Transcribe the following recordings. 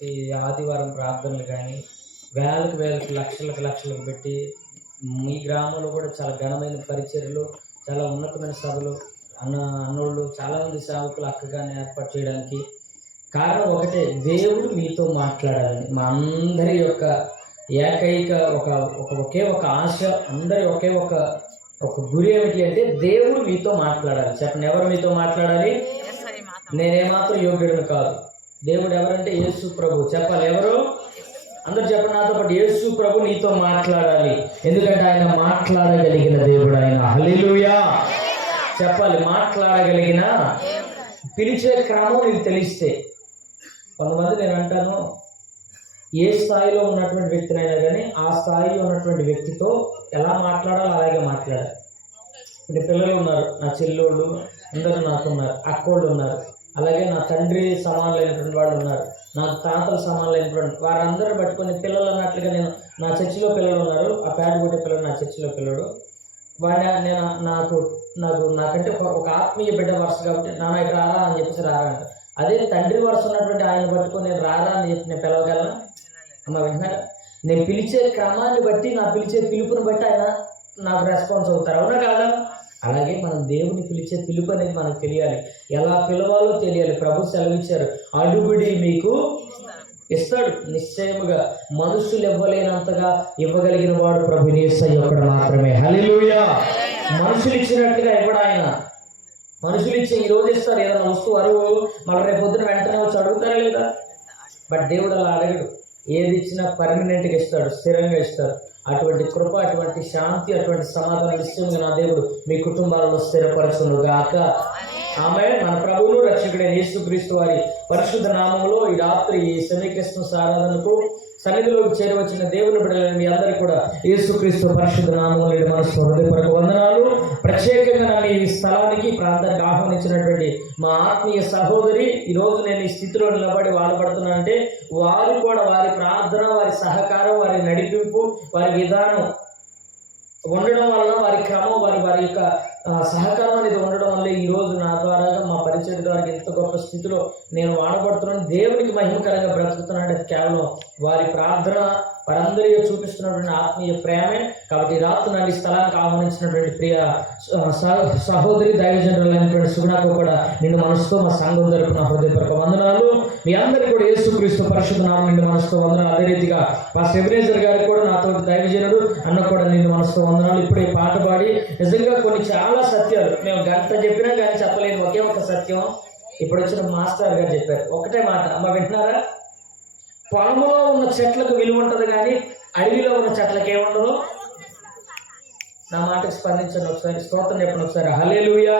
ప్రతి ఆదివారం ప్రార్థనలు కానీ వేలకు లక్షలకు పెట్టి మీ గ్రామంలో కూడా చాలా ఘనమైన పరిచర్యలు, చాలా ఉన్నతమైన సభలు అన్నోళ్ళు చాలామంది సేవకులు అక్కగానే ఏర్పాటు చేయడానికి కారణం ఒకటే, దేవుడు మీతో మాట్లాడాలని. మా అందరి యొక్క ఏకైక ఒకే ఒక ఆశ, అందరి ఒకే ఒక గురి ఏమిటి అంటే దేవుడు మీతో మాట్లాడాలి. చెప్పండి, ఎవరు మీతో మాట్లాడాలి? నేనేమాత్రం యోగ్యుడిని కాదు. దేవుడు ఎవరంటే యేసు ప్రభు. చెప్పాలి, ఎవరు? అందరు చెప్పండి నాతో పాటు, యేసు ప్రభు నీతో మాట్లాడాలి. ఎందుకంటే ఆయన మాట్లాడగలిగిన దేవుడు ఆయన. హల్లెలూయా చెప్పాలి. మాట్లాడగలిగిన, పిలిచే క్రమం నీకు తెలిస్తే. కొంతమంది నేను అంటాను, ఏ స్థాయిలో ఉన్నటువంటి వ్యక్తినైనా కానీ ఆ స్థాయిలో ఉన్నటువంటి వ్యక్తితో ఎలా మాట్లాడాలో అలాగే మాట్లాడాలి. ఇప్పుడు పిల్లలు ఉన్నారు, నా చెల్లోళ్ళు అందరూ నాకున్నారు, అక్కోళ్ళు ఉన్నారు, అలాగే నా తండ్రి సమానులైనటువంటి వాళ్ళు ఉన్నారు, నా తాతలు సమానులైనటువంటి వారందరూ పట్టుకొని పిల్లలు అన్నట్లుగా నేను, నా చర్చిలో పిల్లలు ఉన్నారు, ఆ పేదగుడ్డ పిల్లడు నా చర్చిలో పిల్లడు, వాడిని నేను నాకంటే ఒక ఆత్మీయ బిడ్డ వరుస కాబట్టి నాన్న ఇక్కడ రారా అని చెప్పేసి రారా అంట. అదే తండ్రి వరుస ఉన్నటువంటి ఆయన పట్టుకొని నేను రారా అని చెప్పి నేను పిలవగలను? అమ్మ వింటున్నారా? నేను పిలిచే క్రమాన్ని బట్టి, నా పిలిచే పిలుపుని బట్టి ఆయన నాకు రెస్పాన్స్ అవుతారు, అవునా కాదా? అలాగే మనం దేవుని పిలిచే పిలుపు అనేది మనకు తెలియాలి, ఎలా పిలవాలో తెలియాలి. ప్రభు సెలవిచ్చారు, అడుగుడి మీకు ఇస్తాడు. నిశ్చయముగా మనుషులు ఇవ్వలేనంతగా ఇవ్వగలిగిన వాడు ప్రభు యేసయ్య ఒక్కడు మాత్రమే. హల్లెలూయా. మనుషులు ఇచ్చినట్టుగా ఇవ్వడు ఆయన. మనుషులు ఇచ్చి ఈ రోజు ఇస్తారు ఏదైనా వస్తువు అరువు, మళ్ళీ రేపు పొద్దున వెంటనే వచ్చి అడుగుతారా లేదా? బట్ దేవుడు అలా అడగడు. ఏది ఇచ్చినా పర్మనెంట్గా ఇస్తాడు, స్థిరంగా ఇస్తాడు. అటువంటి కృప, అటువంటి శాంతి, అటువంటి సమాధానం నిశ్చయంగా నా దేవుడు మీ కుటుంబాలలో స్థిరపరచును గాక. ఆమె మన ప్రభువును రక్షకుడైన యేసుక్రీస్తు వారి పరిశుద్ధ నామములో ఈ రాత్రి ఈ సెమీ క్రిస్మస్ ఆరాధనకు సన్నిధిలోకి చేరవచ్చిన దేవుని బిడ్డలైన మీ అందరికీ కూడా యేసుక్రీస్తు పరిశుద్ధ నామములో మనసు హృదయపూర్వక వందనాలు. ప్రత్యేకంగా నన్ను ఈ స్థలానికి, ప్రాంతానికి ఆహ్వానించినటువంటి మా ఆత్మీయ సహోదరి, ఈరోజు నేను ఈ స్థితిలో నిలబడి వాడబడుతున్నానంటే వారు కూడా వారి ప్రార్థన, వారి సహకారం, వారి నడిపింపు, వారి విధానం ఉండడం వల్ల, వారి క్రమం, వారి యొక్క సహకారం అనేది ఉండడం వల్ల ఈరోజు నా ద్వారా, మా పరిచయం ద్వారా ఎంత గొప్ప స్థితిలో నేను వాడబడుతున్నాను, దేవునికి మహిమకరంగా బ్రతుకుతున్నాను. అది కేవలం వారి ప్రార్థన, వారందరూ చూపిస్తున్నటువంటి ఆత్మీయ ప్రేమే. కాబట్టి రాత్రి నన్ను ఈ స్థలానికి ఆహ్వానించినటువంటి ప్రియ సహోదరి, దైవజనులైనటువంటి సుగుణకు కూడా నిన్ను మనసుతో మా సంఘం తరపున హృదయపూర్వక వందనాలు. మీ అందరికీ కూడా యేసుక్రీస్తు పరిశుద్ధ నామములో నిన్ను మనసుతో వందనాలు. అదే రీతిగా పాస్టర్ ఎబెనేజర్ గారికి కూడా, నాతో దైవజనుడు అన్న కూడా నిన్ను మనసుతో వందనాలు. ఇప్పుడే పాట పాడి నిజంగా కొన్ని చాలా సత్యాలు మేము గంట చెప్పినా కానీ చెప్పలేని ఒకే ఒక సత్యం ఇప్పుడు వచ్చిన మాస్టర్ గారు చెప్పారు. ఒకటే మాట, అమ్మ వింటున్నారా? పొలంలో ఉన్న చెట్లకు విలువ ఉంటుంది కానీ అడవిలో ఉన్న చెట్లకు ఏముండదు. నా మాటకు స్పందించండి ఒకసారి, స్తోత్రం చెప్పండి ఒకసారి. హల్లెలూయా.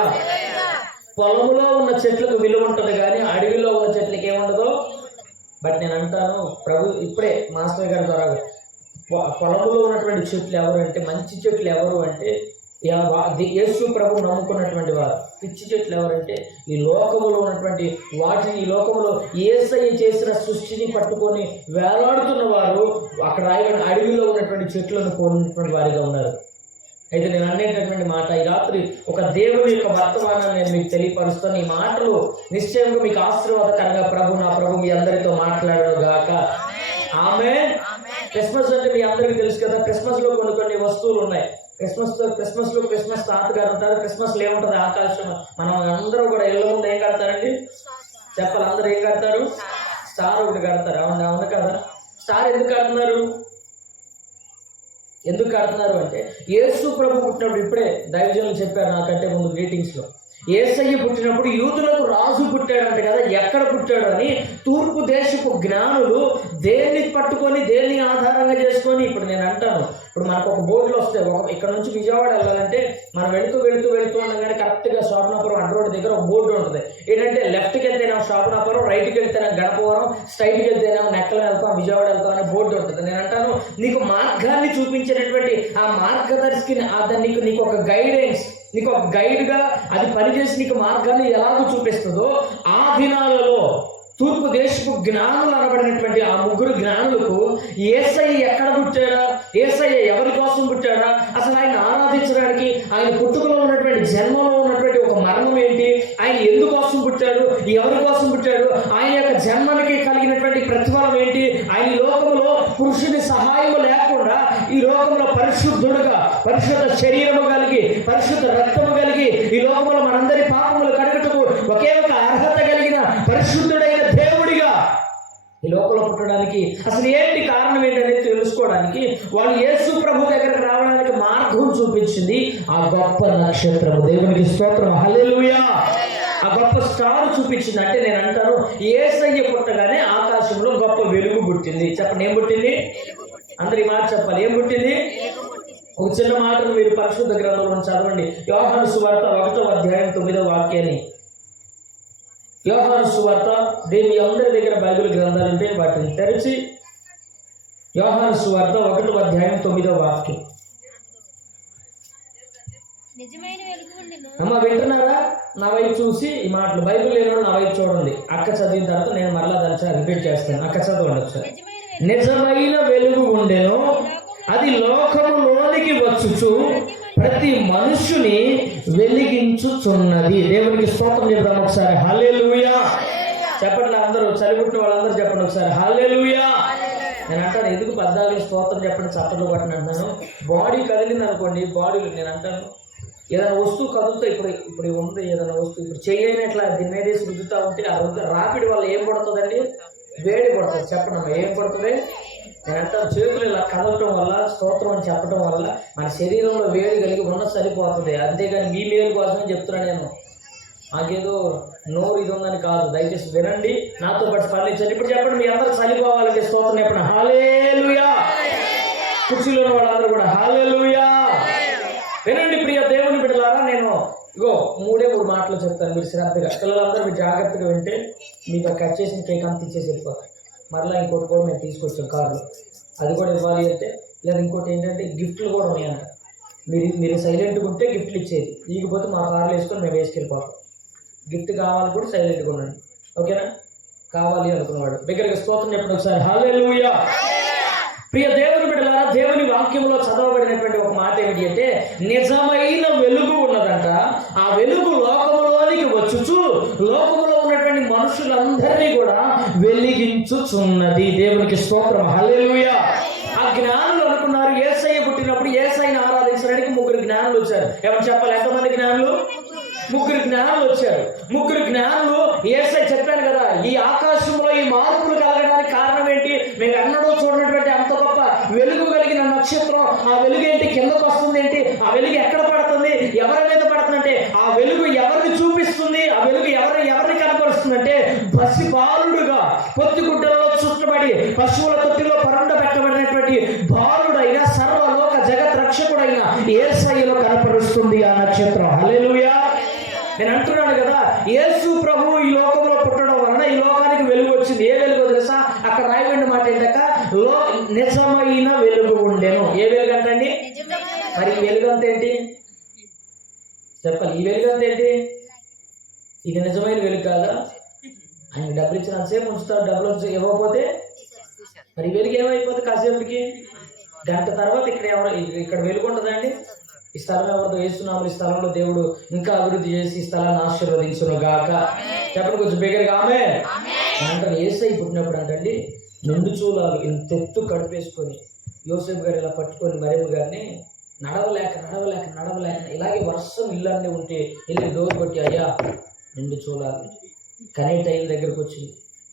పొలంలో ఉన్న చెట్లకు విలువ ఉంటుంది కానీ అడవిలో ఉన్న చెట్లకి ఏముండదు. బట్ నేను అంటాను, ప్రభు ఇప్పుడే మాస్టర్ గారి ద్వారా పొలంలో ఉన్నటువంటి చెట్లు ఎవరు అంటే, మంచి చెట్లు ఎవరు అంటే యేసు ప్రభు నమ్ముకున్నటువంటి వారు. పిచ్చి చెట్లు ఎవరంటే ఈ లోకములో ఉన్నటువంటి వాటిని, ఈ లోకములో యేసయ్య చేసిన సృష్టిని పట్టుకొని వేలాడుతున్న వారు అక్కడ ఆయన అడవిలో ఉన్నటువంటి చెట్లను పోలినటువంటి వారిగా ఉన్నారు. అయితే నేను అనేటటువంటి మాట, ఈ రాత్రి ఒక దేవుని యొక్క వర్తమానాన్ని నేను మీకు తెలియపరుస్తాను. ఈ మాటలు నిశ్చయంగా మీకు ఆశీర్వాదకరంగా నా ప్రభు మీ అందరితో మాట్లాడను గాక. ఆమేన్. క్రిస్మస్ అంటే మీ అందరికీ తెలుసు కదా, క్రిస్మస్ లో కొన్ని వస్తువులు ఉన్నాయి. క్రిస్మస్ లో క్రిస్మస్ తాత గారు ఉంటారు. క్రిస్మస్ లో ఏముంటుంది? ఆకాశం. మనం అందరూ కూడా ఇళ్ళ ముందు ఏం కడతారండి? చెప్పాలి, అందరూ ఏం కడతారు? స్టార్ ఒకటి కడతారు. అవును కదా? స్టార్ ఎందుకు కడుతున్నారు అంటే యేసు ప్రభు పుట్టినప్పుడు, ఇప్పుడే దైవజనులు చెప్పారు నాకంటే ముందు మీటింగ్స్ లో, యేసయ్య పుట్టినప్పుడు యూదులకు రాజు పుట్టాడంట కదా. ఎక్కడ పుట్టాడు అని తూర్పు దేశపు జ్ఞానులు దేన్ని పట్టుకొని, దేన్ని ఆధారంగా చేసుకొని, ఇప్పుడు నేను అంటాను, ఇప్పుడు మనకు ఒక బోర్డులు వస్తాయి. ఇక్కడ నుంచి విజయవాడ వెళ్ళాలంటే మనం వెళుతూ ఉండగానే కరెక్ట్గా శోభనాపురం అడ్రోడ్ దగ్గర ఒక బోర్డు ఉంటుంది. ఏంటంటే లెఫ్ట్కి వెళ్తేనేమో శోభనాపురం, రైట్కి వెళ్తేనే గణపవరం, స్ట్రైట్కి వెళ్తేనేమో నెక్కలు వెళ్తాం, విజయవాడ వెళ్తాం అనే బోర్డు ఉంటుంది. నేను అంటాను, నీకు మార్గాన్ని చూపించేటటువంటి ఆ మార్గదర్శికి నీకు ఒక గైడెన్స్, నీకు ఒక గైడ్గా అది పనిచేసి నీకు మార్గాన్ని ఎలాగో చూపిస్తుందో, ఆ దినాలలో తూర్పు దేశపు జ్ఞానులు అనబడినటువంటి ఆ ముగ్గురు జ్ఞానులకు యేసయ్య ఎక్కడ పుట్టాడా, యేసయ్య ఎవరి కోసం పుట్టాడా, అసలు ఆయన ఆరాధించడానికి ఆయన పుట్టుకలో ఉన్నటువంటి, జన్మలో ఉన్నటువంటి ఒక మరణం ఏంటి, ఆయన ఎందుకోసం పుట్టాడు, ఎవరి కోసం పుట్టాడు, ఆయన యొక్క జన్మనికి కలిగినటువంటి ప్రతిఫలం ఏంటి, ఆయన ఈ లోకంలో పురుషుని సహాయం లేకుండా ఈ లోకంలో పరిశుద్ధుడుగా, పరిశుద్ధ శరీరము కలిగి, పరిశుద్ధ రక్తము కలిగి, ఈ లోకంలో మనందరి పాపములు కడుగుటకు ఒకే ఒక అర్హత కలిగిన పరిశుద్ధుడైన దేవుడిగా ఈ లోకంలో పుట్టడానికి అసలు ఏంటి కారణం ఏంటనేది తెలుసుకోవడానికి వాళ్ళు యేసు ప్రభు దగ్గరకు రావడానికి మార్గం చూపించింది ఆ గొప్ప నక్షత్రము. దేవునికి స్తోత్రం, హల్లెలూయా. ఆ గొప్ప స్టార్ చూపించింది. అంటే నేను అంటాను, యేసయ్య పుట్టగానే ఆకాశంలో గొప్ప వెలుగు పుట్టింది. చెప్పండి, ఏం పుట్టింది? అందరి మాట చెప్పాలి, ఏం పుట్టింది? ఒక చిన్న మాటను మీరు పరిశుద్ధ గ్రంథంలో చదవండి. యోహాను సువార్త 1వ అధ్యాయం 9వ వాక్యాన్ని. యోహాను సువార్త, మీ అందరి దగ్గర బైబిల్ గ్రంథాలు ఉంటే వాటిని తెరిచి యోహాను సువార్త 1వ అధ్యాయం 9వ వాక్యం. అమ్మ వింటున్నారా? నా వైపు చూసి ఈ మాటలు, బైబిల్ లేనో నా వైపు చూడండి. అక్క చదివిన తర్వాత నేను మరలా దాన్ని రిపీట్ చేస్తాను. అక్క చదవండి ఒకసారి. నిజమైన వెలుగు ఉండెను, అది లోకములోనికి వచ్చుచు ప్రతి మనుష్యుని వెలిగించుచున్నది. దేవునికి స్తోత్రం చెప్తాను ఒకసారి, హల్లెలూయా. చెప్పండి అందరూ, చలిపుట్టిన వాళ్ళందరూ చెప్పండి ఒకసారి, హల్లెలూయా. నేను అంటాను, ఎందుకు 14 స్తోత్రం చెప్పండి, చప్పట్లు పట్టని అంటాను. బాడీ కదిలింది అనుకోండి, బాడీలో నేను అంటాను ఏదైనా వస్తువు కదులుతా, ఇప్పుడు ఉంది ఏదైనా వస్తువు, ఇప్పుడు చేయనట్లా దీని మీద వేసి రుద్దుతా ఉంటే ఆ రాపిడి వల్ల ఏం పడుతుందండి? వేడి పడుతుంది. చెప్పండి అమ్మా, ఏం పడుతుంది? నేను అంటాను, చేతులు ఇలా కదలటం వల్ల, స్తోత్రం అని చెప్పడం వల్ల మన శరీరంలో వేడి కలిగి ఉన్న సరిపోతుంది. అంతేగాని మీ మేలు కోసమే చెప్తున్నా నేను. మాకేదో నోరు ఇది ఉందని కాదు. దయచేసి వినండి, నాతో పాటు స్పందించండి. ఇప్పుడు చెప్పండి, మీ అందరూ చలిపోవాలంటే స్తోత్రం చెప్పండి, హల్లెలూయా. కుర్చీలో ఉన్న వాళ్ళందరూ కూడా హల్లెలూయా. వినండి ప్రియ దేవుని బిడ్డలారా, నేను ఇగో 3 మాటలు చెప్తాను. మీరు శ్రద్ధగా, పిల్లలందరూ మీరు జాగ్రత్తగా వింటే మీకు కట్ చేసిన కేక్ అంత ఇచ్చేసి వెళ్ళిపోతారు. మరలా ఇంకోటి కూడా మేము తీసుకొచ్చాం కార్లో, అది కూడా ఇవ్వాలి అంటే. లేదా ఇంకోటి ఏంటంటే గిఫ్ట్లు కూడా ఉన్నాయంట. మీరు సైలెంట్గా ఉంటే గిఫ్ట్లు ఇచ్చేది, ఇకపోతే మా కార్లో వేసుకొని మేము వేసుకెళ్ళిపోతాం. గిఫ్ట్ కావాలి కూడా సైలెంట్గా ఉండండి, ఓకేనా? కావాలి అనుకున్నవాడు దగ్గరగా స్తోత్రం చెప్పండి ఒకసారి, హల్లెలూయా. ప్రియ దేవుని బిడ్డలారా, దేవుని వాక్యంలో చదవబడినటువంటి ఒక మాట ఏమిటి అంటే, నిజమైన వెలుగు ఉన్నదంట. ఆ వెలుగు లోకములోనికి వచ్చుచు లోకములో ఉన్నటువంటి మనుషులందరినీ కూడా వెలిగించుచున్నది. దేవునికి స్తోత్రం, హల్లెలూయా. ఆ జ్ఞానులు అనుకున్నారు, యేసయ్య పుట్టినప్పుడు యేసయ్యను ఆరాధించడానికి 3 జ్ఞానులు వచ్చారు. ఏమని చెప్పాలి? ఎంతమంది జ్ఞానులు? 3 జ్ఞానులు వచ్చారు. 3 జ్ఞానులు యేసయ్య చెప్పాను కదా, ఈ ఆకాశంలో ఈ మార్పులు కలగడానికి కారణం ఏంటి? మేము ఎన్నడూ చూడనటువంటి అంత గొప్ప వెలుగు కలిగిన నక్షత్రం, ఆ వెలుగు ఏంటి? కిందకు వస్తుంది ఏంటి? ఆ వెలుగు ఎక్కడ పడుతుంది? ఎవరి మీద పడుతుందంటే ఆ వెలుగు ఎవరిని చూపిస్తుంది? ఆ వెలుగు ఎవరిని కనపరుస్తుందంటే పసిబాలుడుగా పొత్తిగుడ్డలలో చుట్టబడి పశువుల తొట్టిలో పరుండ పెట్టబడినటువంటి బాలుడైన సర్వలోక జగత్ రక్షకుడైన యేసయ్యలో కనపరుస్తుంది ఆ నక్షత్రం. హల్లెలూయా. నేను అంటున్నాను కదా, యేసు ప్రభు ఈ లోకంలో పుట్టడం వలన ఈ లోకానికి వెలుగు వచ్చింది. ఏ వెలుగు తెలుసా? అక్కడ రాయబడిన మాట ఏంటక్క, నిజమైన వెలుగు ఉండెను. ఏ వెలుగు అంటండి? మరి ఈ వెలుగు అంత ఏంటి చెప్పాలి? ఈ వెలుగు అంత ఏంటి? ఇది నిజమైన వెలుగు కాదా? ఆయన డబ్బులు ఇచ్చినంతసేపు ఉంచుతారు, డబ్బులు ఇవ్వకపోతే మరి వెలుగు ఏమైపోతుంది? కాసేపటికి గంట తర్వాత ఇక్కడ వెలుగు ఉంటుందండి. ఈ స్థలం ఎవరితో వేస్తున్నాము, ఈ స్థలంలో దేవుడు ఇంకా అభివృద్ధి చేసి ఈ స్థలాన్ని ఆశీర్వదించును గాక. చెప్పండి కొంచెం బిగ్గరగా ఆమేన్. అంటే యేసయ్య పుట్టినప్పుడు అంటండి, నిండు చూలాలు ఇంత ఎత్తు కడిపేసుకొని యోసేపు గారు ఇలా పట్టుకొని మరియమ్మ గారిని నడవలేక ఇలాగే వర్షం ఇల్లన్నీ ఉంటే వెళ్ళి డోర్ కొట్టి, అయ్యా నిండు చూలాలు కనే టైం దగ్గరకు వచ్చి,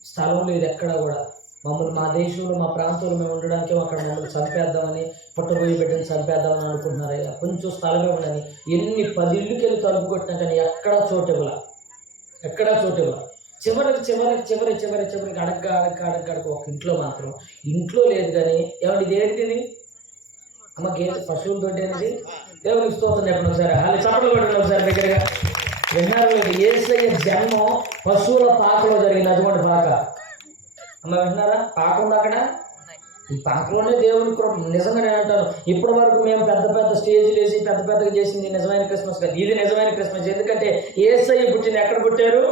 స్థలం లేదు ఎక్కడా కూడా, మమ్మల్ని మా దేశంలో మా ప్రాంతంలో మేము ఉండడానికి అక్కడ మమ్మల్ని చంపేద్దామని, పుట్టబోయి బిడ్డని చంపేద్దామని అనుకుంటున్నారయ్యా, కొంచెం స్థలమే ఉండని ఎన్ని 10 ఇళ్ళకి వెళ్ళి తలుపు కొట్టినా కానీ ఎక్కడా చోటివ్వాల. చివరికి అడగ ఒక ఇంట్లో మాత్రం ఇంట్లో లేదు. కానీ ఏమంటే ఇదేంటిది అమ్మ? పశువులతో అనేది. దేవునికి స్తోత్రం చెప్పండి ఒకసారి, వాళ్ళు చప్పట్లు కొట్టండి ఒకసారి దగ్గరగా. విన్నారు లేదు? యేసయ్య జన్మం పశువుల పాకలో జరిగింది. అటువంటి పాక అమ్మ, విన్నారా? పాక ఉంది అక్కడ. ఈ పాకలోనే దేవుని కృప. నిజంగా నేను అంటాను, ఇప్పటి వరకు మేము పెద్ద స్టేజ్లు వేసి పెద్దగా చేసింది నిజమైన క్రిస్మస్ కాదు, ఇది నిజమైన క్రిస్మస్. ఎందుకంటే యేసయ్య పుట్టింది ఎక్కడ పుట్టారు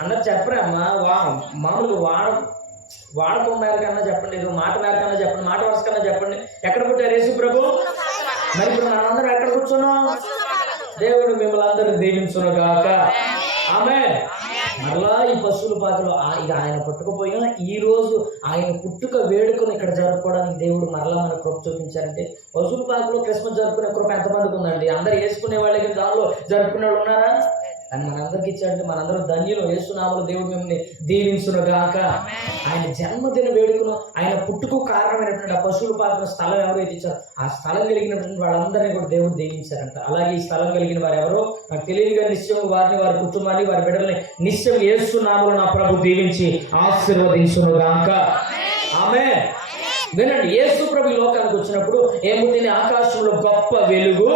అన్నది చెప్పరా అమ్మా? మామూలుగా వాడకం మేరకన్నా చెప్పండి, ఏదో మాట మేరకన్నా చెప్పండి, మాట వరుస కన్నా చెప్పండి, ఎక్కడ పుట్టారు యేసు ప్రభు? మరి ఇప్పుడు మనందరం ఎక్కడ కూర్చున్నాం? దేవుడు మిమ్మల్ని అందరూ దీవించును గాక. ఆమేన్. మరలా ఈ పశువుల పాకలో ఇక ఆయన పుట్టుకపోయినా ఈ రోజు ఆయన పుట్టుక వేడుకను ఇక్కడ జరుపుకోవడానికి దేవుడు మరలా మన కృప చూపించారంటే, పశువుల పాకలో క్రిస్మస్ జరుపుకునే కృప ఎంతమందికి ఉందండి? అందరు వేసుకునే వాళ్ళకి దానిలో జరుపుకునే వాళ్ళు ఉన్నారా? అని మనందరికి ఇచ్చాడంటే మనందరూ ధన్యులు. యేసునామములో దేవుడు మిమ్మల్ని దీవించును గాక. ఆయన జన్మదిన వేడుకను, ఆయన పుట్టుకు కారణమైనటువంటి ఆ పశువుల పాకల స్థలం ఎవరైతే ఇచ్చారో ఆ స్థలం కలిగినటువంటి వాళ్ళందరినీ కూడా దేవుడు దీవించారంట. అలాగే ఈ స్థలం కలిగిన వారు ఎవరో నాకు తెలియదుగా నిశ్చయం వారిని, వారి కుటుంబాన్ని, వారి బిడ్డల్ని నిశ్చయం యేసునామములో నా ప్రభు దీవించి ఆశీర్వదించును గాక. ఆమేన్. వినండి, యేసు ప్రభు లోకానికి వచ్చినప్పుడు ఏముంది? ఆకాశంలో గొప్ప వెలుగు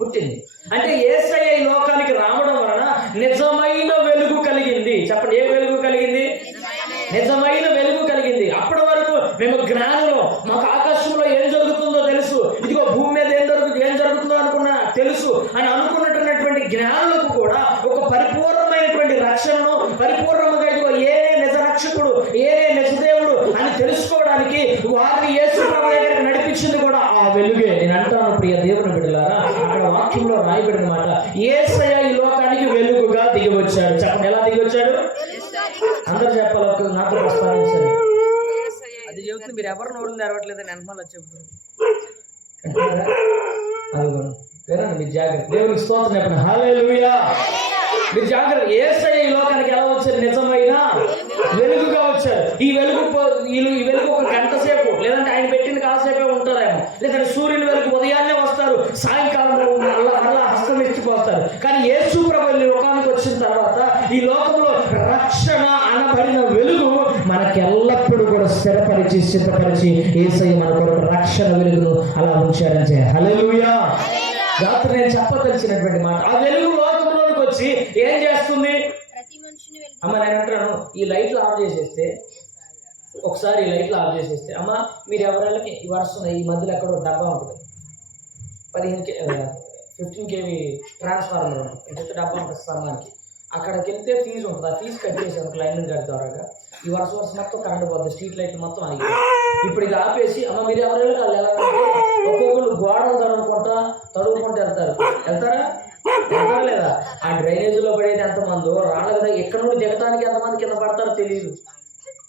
పుట్టింది. అంటే యేసయ్య ఈ లోకానికి రావడం వలన నిజమైన వెలుగు కలిగింది. చెప్పండి, ఏ వెలుగు కలిగింది? నిజమైన వెలుగు కలిగింది. అప్పటి వరకు మేము జ్ఞానంలో, మాకు ఆకాశంలో ఏం జరుగుతుందో తెలుసు, ఇదిగో భూమి మీద ఏం జరుగుతుందో అనుకున్నా తెలుసు అని అనుకున్నటువంటి జ్ఞానులకు కూడా ఒక పరిపూర్ణమైనటువంటి రక్షణను, పరిపూర్ణంగా ఇదిగో ఏ నిజ రక్షకుడు, ఏ నిజదేవుడు అని తెలుసుకోవడానికి వారిని యేసు ప్రభు దగ్గరికి నడిపించింది కూడా ఆ వెలుగే. నేను అంటాను ప్రియ దేవుని బిడ్డలారా, అక్కడ వాక్యంలో రాయబడిన మాట, యేసయ్య ఈ లోకానికి వెలుగుగా దిగి వచ్చాడు. చెప్పండి, ఎలా దిగి వచ్చాడు? అందరూ చెప్పాలి, నాతో ప్రస్తావించండి. అది చెబుతుంది, మీరు ఎవరు నోళ్ళు తెరవట్లేదని వెనకాల చెబుతుంది. వినండి, మీరు జాగ్రత్త. దేవునికి స్తోత్రం చెప్పండి. హల్లెలూయా. మీరు జాగ్రత్త. యేసయ్య ఈ లోకానికి ఎలా వచ్చారు? నిజమైన వెలుగుగా వచ్చారు. ఈ వెలుగు ఒక గంట సేపు, లేదంటే ఆయన పెట్టిన కాసేపే ఉంటారేమో, లేదంటే సూర్యుని వెలుగు ఉదయాన్నే వస్తారు, సాయంకాలం మళ్ళా హస్తమిచ్చిపోతారు. కానీ యేసు ప్రభు లోకానికి వచ్చిన తర్వాత ఈ లోకంలో రక్షణ అనబడిన వెలుగు మనకి ఎల్లప్పుడూ కూడా స్థిరపరిచి సిద్ధపరిచి యేసయ్య మన కొరకు రక్షణ వెలుగును అలా ఉంచారని. హల్లెలూయా. రాత్రి నేను చెప్పదలిచినటువంటి మాట, ఆ వెలుగు లోకంలోనికి వచ్చి ఏం చేస్తుంది? అమ్మ, నేను అంటున్నాను, ఈ లైట్లు ఆఫ్ చేసేస్తే, ఒకసారి ఈ లైట్లు ఆఫ్ చేసేస్తే, అమ్మ మీరు ఎవరైనా ఈ వర్షం ఈ మధ్యలో ఎక్కడో డబ్బా ఉంటుంది, 15 kV ట్రాన్స్ఫార్మర్ ఉంటుంది, డబ్బా ఉంటుంది స్తంభానికి. అక్కడికి వెళ్తే ఫీజు ఉంటుంది, ఆ ఫీజు కట్ చేసాను లైన్ కడతారాగా. ఈ వర్షం మొత్తం కరెంట్ పోతుంది, స్ట్రీట్ లైట్లు మొత్తం ఆగి. ఇప్పుడు ఇది ఆపేసి, అమ్మ మీరు ఎవరైనా వాళ్ళు ఎలా అంటే ఒక్కొక్కరు గోడలు తడువుకుంటూ వెళ్తారా లేదా? ఆ డ్రైనేజీలో పడేది ఎంతమందో, రాళ్ళ కదా ఎక్కడ నుండి దిగటానికి ఎంతమంది కింద పడతారో తెలియదు.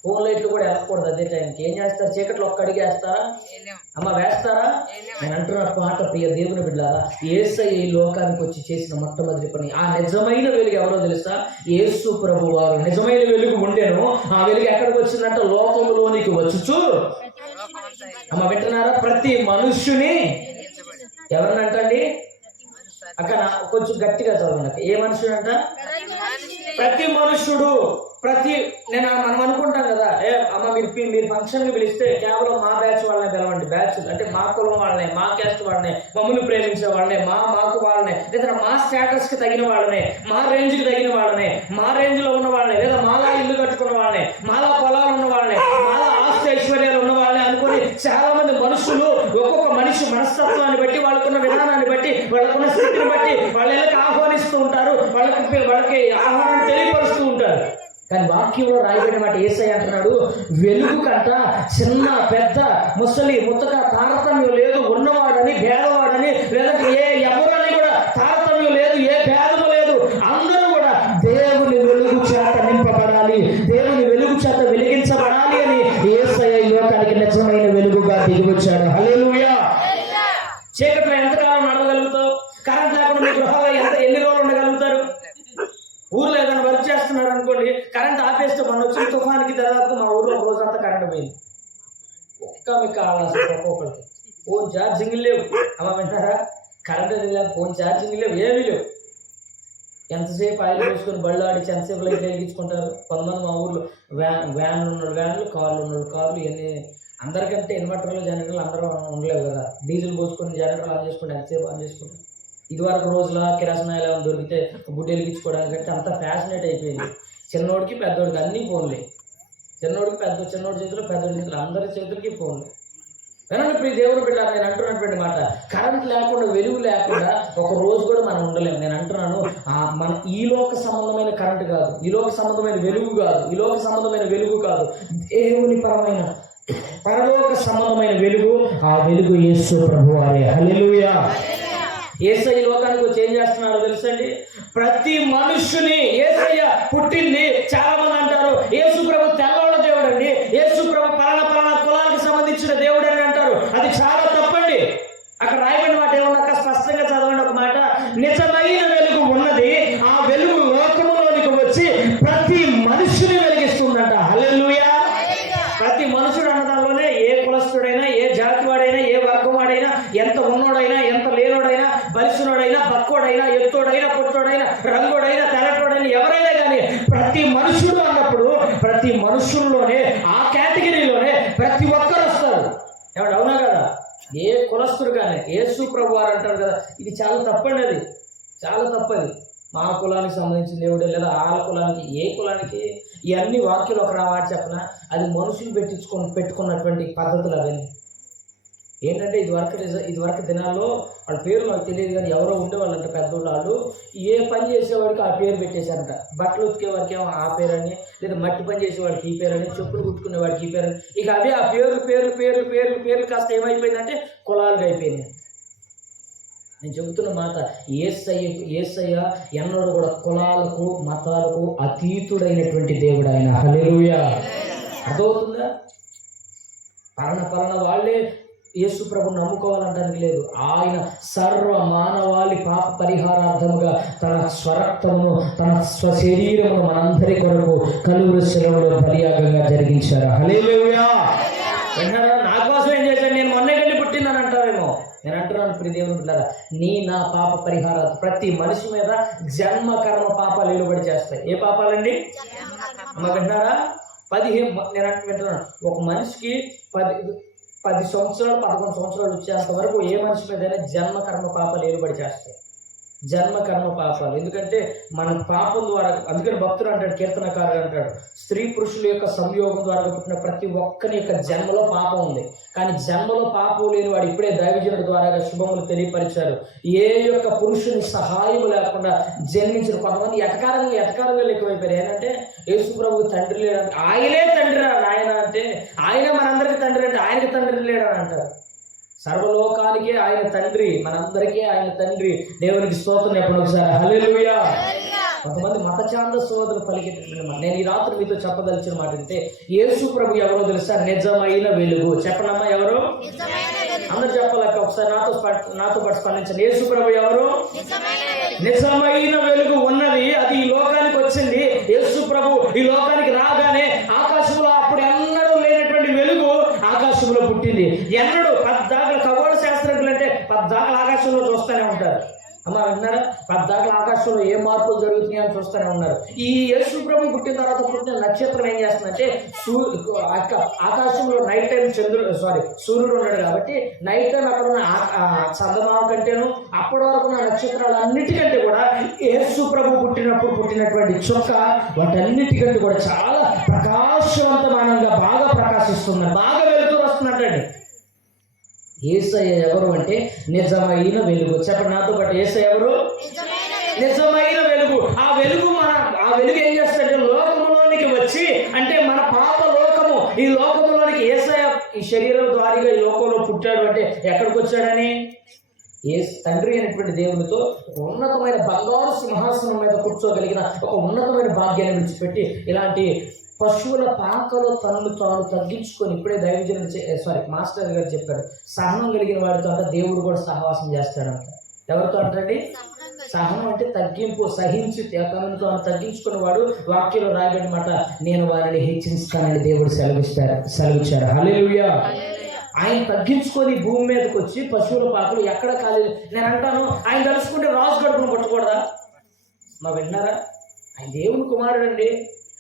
ఫోన్ లైట్లు కూడా వెళ్ళకూడదు అదే టైంకి. ఏం చేస్తారు? చీకట్లో ఒక్క అడిగి వేస్తారా? అమ్మ వేస్తారా? నేను అంటున్న మాట ప్రియ దేవుని బిడ్డలారా, యేసయ్య ఈ లోకానికి వచ్చి చేసిన మొట్టమొదటి పని, ఆ నిజమైన వెలుగు ఎవరో తెలుసా? యేసు ప్రభు వారు. నిజమైన వెలుగు ఉండేను, ఆ వెలుగు ఎక్కడికి వచ్చిందంటే లోకములోనికి వచ్చుచు, అమ్మ వింటున్నారా? ప్రతి మనుష్యుని ఎవరినంటండి? అక్కడ కొంచెం గట్టిగా చదవండి. ఏ మనుషుడు అంట? ప్రతి మనుష్యుడు. మనం అనుకుంటాం కదా, అమ్మ మీరు ఫంక్షన్కి పిలిస్తే కేవలం మా బ్యాచ్ వాళ్ళనే పిలవండి. బ్యాచ్ అంటే మా కులం వాళ్ళనే, మా క్యాస్ట్ వాళ్ళనే, మమ్మల్ని ప్రేమించే వాళ్ళనే, మాకు వాళ్ళనే, లేదా మా స్టేటస్కి తగిన వాళ్ళనే, మా రేంజ్కి తగిన వాళ్ళనే, మా రేంజ్లో ఉన్న వాళ్ళనే, లేదా మాలా ఇల్లు కట్టుకున్న వాళ్ళనే, మాలా పొలాలు ఉన్న వాళ్ళనే, మాలా ఆస్తి ఐశ్వర్యాలు ఉన్న వాళ్ళని అనుకుని చాలా మంది మనుషులు ఒక్కొక్క మనిషి మనస్తత్వాన్ని బట్టి, వాళ్ళకున్న విధానాన్ని బట్టి, వాళ్ళకున్న స్థితిని బట్టి వాళ్ళకి ఆహ్వానిస్తూ ఉంటారు, వాళ్ళకి ఆహ్వానం తెలియపరుస్తూ ఉంటారు. కానీ వాక్యంలో రాయబడిన మాట యేసయ్య అంటున్నాడు, వెలుగు కంట చిన్న పెద్ద ముసలి ముత్తక తారతమ్యం లేదు, ఉన్నవాడని భేదవాడని లేదంటే ఎవరని కూడా తారతమ్యం లేదు, ఏ భేదము లేదు. అందరూ కూడా దేవుని వెలుగు చేత నింపబడాలి, దేవుని వెలుగు చేత వెలిగించబడాలి అని యేసయ్య ఈ లోకానికి నిజమైన వెలుగుగా దిగి వచ్చాడు. హల్లెలూయా. చీకట్లో ఎంతకాలం నడవగలుగుతావు? కరెంట్ లేకుండా మీ గృహాల్లో ఎన్ని రోజులు ఉండగలుగుతారు? ఊర్లో ఏదైనా వర్క్ చేస్తున్నారు అనుకోండి, కరెంట్ ఆపేస్తే మన వచ్చిన తుఫానికి తర్వాత మా ఊర్లో రోజంతా కరెంట్ పోయింది. మీకు ఒక్కొక్కరికి ఫోన్ ఛార్జింగ్ లేవు. అమ్మ వింటారా? కరెంట్ లేవు, ఫోన్ ఛార్జింగ్ లేవు, ఏమీ లేవు. ఎంతసేపు ఆయిల్ వేసుకొని బళ్ళు ఆడిచి ఎంతసేపు లైట్ వెలిగించుకుంటారు. కొంతమంది మా ఊర్లో వ్యాన్లు ఉన్న వ్యాన్లు, కార్లు ఉన్న కార్లు, ఇవన్నీ. అందరికంటే ఇన్వర్టర్లు జనరేటర్లు అందరూ ఉండలేవు కదా, డీజిల్ పోసుకొని జనరేటర్లు ఆన్ చేసుకుంటే ఎంతసేపు ఆన్ చేసుకుంటారు. ఇదివరకు రోజుల కిరసనాయిలు ఏమైనా దొరికితే గుడ్డు వెలిగించుకోవడానికంటే అంత ఫ్యాషనేట్ అయిపోయింది. చిన్నోడికి పెద్దోడికి అన్నీ ఫోన్లే. చిన్నోడి చేతిలో పెద్దోడి చేతులు, అందరి చేతులకి ఫోన్లు. వినండి ప్రియ దేవుని బిడ్డ, నేను అంటున్నటువంటి మాట, కరెంట్ లేకుండా, వెలుగు లేకుండా ఒక రోజు కూడా మనం ఉండలేము. నేను అంటున్నాను, మన ఈ లోక సంబంధమైన కరెంట్ కాదు, ఈ లోక సంబంధమైన వెలుగు కాదు, ఈ లోక సంబంధమైన వెలుగు కాదు, దేవుని పరమైన పరలోక సంబంధమైన వెలుగు. ఆ వెలుగు యేసు ప్రభువారే. హల్లెలూయా. యేసయ్య లోకానికి వచ్చి ఏం చేస్తున్నారో తెలుసండి? ప్రతి మనుష్యుని, యేసయ్య పుట్టింది, చాలా మంది అంటారు యేసు ప్రభు తెల్లవాళ్ళ దేవుడు అండి, యేసు ప్రభు పలానా కులానికి సంబంధించిన దేవుడు అని అంటారు. అది చాలా తప్పండి. అక్కడ రాయబడిన మాట ఏమన్నా స్పష్టంగా చదవండి ఒక మాట. నిజమైన వెలుగు ఉన్నది, ఆ వెలుగు లోకములోనికి వచ్చి ప్రతి మనుషుని వెలిగిస్తుందంట. హల్లెలూయా. ప్రతి మనుషుడు అన్నదానిలోనే ఏ కులస్తుడైనా, ఏ జాతి వాడైనా, ఏ వర్గం వాడైనా, ఎంత ఉన్నోడైనా, ఎంత లేనోడైనా, బలిసినోడైనా, బక్కోడైనా, ఎత్తోడైనా, పొట్టోడైనా, రంగోడైనా, తెల్లటోడైనా, ఎవరైనా కానీ ప్రతి మనుషుడు అన్నప్పుడు ప్రతి మనుషుల్లోనే, ఆ కేటగిరీలోనే ప్రతి ఒక్కరు వస్తారు. ఏమంటే అవునా కదా? ఏ కులస్తుడు కానీ యేసు ప్రభు వారు అంటారు కదా, ఇది చాలా తప్పండి. అది చాలా తప్పది. మా కులానికి సంబంధించిన దేవుడే, లేదా ఆ కులానికి, ఏ కులానికి, ఇవన్నీ వాక్యాలు ఒక మాట చెప్పిన అది మనుషులు పెట్టుకున్నటువంటి పద్ధతులు అవన్నీ. ఏంటంటే ఇదివరకు దినాల్లో వాళ్ళ పేరు నాకు తెలియదు కానీ ఎవరో ఉండేవాళ్ళంట పెద్దవాళ్ళు. ఏ పని చేసేవాడికి ఆ పేరు పెట్టేశారంట. బట్టలు ఉతికేవాడికి ఏమో ఆ పేరని, లేదా మట్టి పని చేసేవాడికి ఈ పేరని, చెప్పులు కుట్టుకునేవాడికి ఈ పేరని, ఇక అవే ఆ పేర్లు కాస్త ఏమైపోయిందంటే కులాలుగా అయిపోయినాయి. నేను చెబుతున్న మాట, యేసయ్య ఎన్నడూ కూడా కులాలకు, మతాలకు అతీతుడైనటువంటి దేవుడు ఆయన. హల్లెలూయా. అర్థమవుతుందా? పలానా వాళ్ళే యేసు ప్రభుని నమ్ముకోవాలంటానికి లేదు. ఆయన సర్వ మానవాళి పాప పరిహారార్థముగా తన స్వరక్తమును, తన స్వశరీరమును మనందరి కొరకు కలువరి శిలువలో బలియాగంగా జరిగించారు. హల్లెలూయా. విన్నారా? నా కోసం ఏం చేశాను? నేను మొన్నే వెళ్ళి పుట్టిందని అంటారేమో. నేను అంటున్నాను ప్రియ దేవుని బిడ్డలారా, నా పాప పరిహారాలు ప్రతి మనిషి మీద జన్మ కర్మ పాపాలు వెలువడి చేస్తాయి. ఏ పాపాలండి? విన్నారా? 15 నేను వింటున్నాను. ఒక మనిషికి 10 సంవత్సరాలు 11 సంవత్సరాలు వచ్చేంత వరకు ఏ మనిషి మీదైనా జన్మ కర్మ పాపాలు వెలువడి చేస్తాయి. జన్మ కర్మ పాపాలు. ఎందుకంటే మన పాపం ద్వారా, అందుకని భక్తుడు అంటాడు, కీర్తనకారుడు అంటాడు, స్త్రీ పురుషుల యొక్క సంయోగం ద్వారా పుట్టిన ప్రతి ఒక్కరి యొక్క జన్మలో పాపం ఉంది. కానీ జన్మలో పాపం లేని వాడు ఇప్పుడే దైవజనుడి ద్వారా శుభములు తెలియపరిచారు. ఏ యొక్క పురుషుని సహాయం లేకుండా జన్మించిన కొంతమంది ఎటకారంగా ఎక్కువైపోయారు. ఏంటంటే యేసు ప్రభువు తండ్రి లేడంటే, ఆయనే తండ్రి ఆయన అంటే, ఆయన మనందరికీ తండ్రి అంటే ఆయనకి తండ్రి లేడని అంటారు. సర్వలోకానికే ఆయన తండ్రి, మనందరికీ ఆయన తండ్రి. దేవునికి స్తోత్రం ఎప్పుడు ఒకసారి. హల్లెలూయా. కొంతమంది మతచాంద సోదరులు పలికేటటువంటి మాట నేను ఈ రాత్రి మీతో చెప్పదలిచిన మాట అంటే, యేసు ప్రభు ఎవరో తెలుసా? నిజమైన వెలుగు. చెప్పనమ్మా ఎవరు? అందరు చెప్పలేక ఒకసారి నాతో పాటు స్పందించండి. యేసు ప్రభు ఎవరు? నిజమైన వెలుగు ఉన్నది, అది ఈ లోకానికి వచ్చింది. యేసు ప్రభు ఈ లోకానికి రాగానే ఆకాశంలో అప్పుడు ఎన్నడూ లేనటువంటి వెలుగు ఆకాశంలో పుట్టింది. ఎన్నడూ 10 ఖగోళ శాస్త్రజ్ఞులు అంటే 10 ఆకాశంలో చూస్తూనే ఉంటారు. అమ్మ విన్నారా? 10 ఆకాశంలో ఏ మార్పులు జరుగుతున్నాయి అని చూస్తూనే ఉన్నారు. ఈ యేసు ప్రభు పుట్టిన తర్వాత పుట్టిన నక్షత్రం ఏం చేస్తుందంటే, ఆకాశంలో నైట్ టైం సూర్యుడు ఉన్నాడు కాబట్టి నైట్ టైం అక్కడ ఉన్న చందమామ కంటేను అప్పటి వరకు ఉన్న నక్షత్రాలన్నిటికంటే కూడా యేసు ప్రభు పుట్టినటువంటి చుక్క వాటన్నిటికంటే కూడా చాలా ప్రకాశవంతమానంగా బాగా ప్రకాశిస్తుంది, బాగా వెలుతూ వస్తున్నట్టండి. యేసయ్య ఎవరు అంటే నిజమైన వెలుగు. చెప్పండి నాతో పాటు, యేసయ్య ఎవరు? నిజమైన వెలుగు. ఆ వెలుగు ఏం చేస్తాడంటే లోకములోనికి వచ్చి, అంటే మన పాప లోకము, ఈ లోకములోనికి యేసయ్య ఈ శరీరం ద్వారా ఈ లోకంలో పుట్టాడు. అంటే ఎక్కడికి వచ్చాడని? తండ్రి అయినటువంటి దేవునితో ఉన్నతమైన బంగారు సింహాసనం మీద కూర్చోగలిగిన ఒక ఉన్నతమైన భాగ్యాన్ని విడిచిపెట్టి ఇలాంటి పశువుల పాకలో తనను తాను తగ్గించుకొని, ఇప్పుడే దైవజనుడు మాస్టర్ గారు చెప్పాడు, సహనం కలిగిన వాడితో అంటే దేవుడు కూడా సహవాసం చేస్తాడంట. ఎవరితో అంటండి? సహనం అంటే తగ్గింపు, సహించి తనను తాను తగ్గించుకున్న వాడు. వాక్యంలో రాయబడినమాట, నేను వారిని హెచ్చించుతానని దేవుడు సెలవిచ్చారు. హల్లెలూయా. ఆయన తగ్గించుకొని భూమి మీదకి వచ్చి పశువుల పాకలు ఎక్కడ ఖాళీ. నేను అంటాను, ఆయన తలుసుకుంటే రాజు గడుపును పట్టకూడదా? విన్నారా? ఆయన దేవుని కుమారుడు అండి.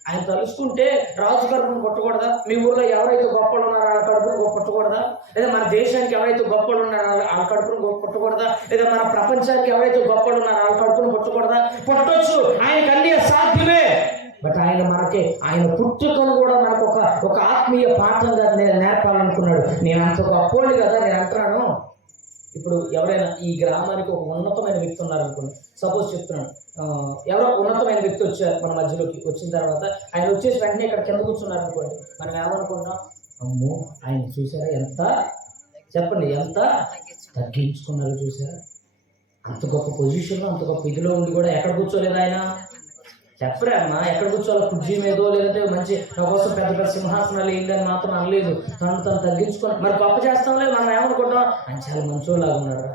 ఆయన తలుసుకుంటే రాజు కడుపును కొట్టకూడదా? మీ ఊర్లో ఎవరైతే గొప్పలు ఉన్నారో వాళ్ళ కడుపును కొట్టకూడదా? లేదా మన దేశానికి ఎవరైతే గొప్పలు ఉన్నారో వాళ్ళ కడుపును కొట్టకూడదా? లేదా మన ప్రపంచానికి ఎవరైతే గొప్పలు ఉన్నారో వాళ్ళ కడుపును కొట్టకూడదా? కొట్టొచ్చు. ఆయనకు అన్ని సాధ్యమే. బట్ ఆయన పుట్టుకను కూడా మనకు ఒక ఆత్మీయ పాఠంగా నేర్పాలనుకున్నాడు. నేను అంత గొప్పోడు కదా. నేను అంటున్నాను, ఇప్పుడు ఎవరైనా ఈ గ్రామానికి ఒక ఉన్నతమైన వ్యక్తి ఉన్నారనుకోండి, సపోజ్ చెప్తున్నాను, ఎవరో ఉన్నతమైన వ్యక్తి వచ్చారు మన మధ్యలోకి. వచ్చిన తర్వాత ఆయన వచ్చేసి వెంటనే ఇక్కడ కింద కూర్చున్నారు అనుకోండి, మనం ఏమనుకుంటాం? అమ్మో, ఆయన చూసారా ఎంత, చెప్పండి, ఎంత తగ్గించుకున్నారో చూసారా? అంత గొప్ప పొజిషన్లో, అంత గొప్ప ఇదిలో ఉండి కూడా ఎక్కడ కూర్చోలేదు ఆయన? చెప్పరా అమ్మా, ఎక్కడ కూర్చోవాలి? కుర్జీ మీదో లేదంటే మంచి నా కోసం పెద్ద పెద్ద సింహాసనాలు ఏంటని మాత్రం అనలేదు. తను తగ్గించుకొని మరి గొప్ప చేస్తాం లేదు. మనం ఏమనుకుంటాం, ఆయన చాలా మంచోళ్ళలాగా ఉన్నాడు.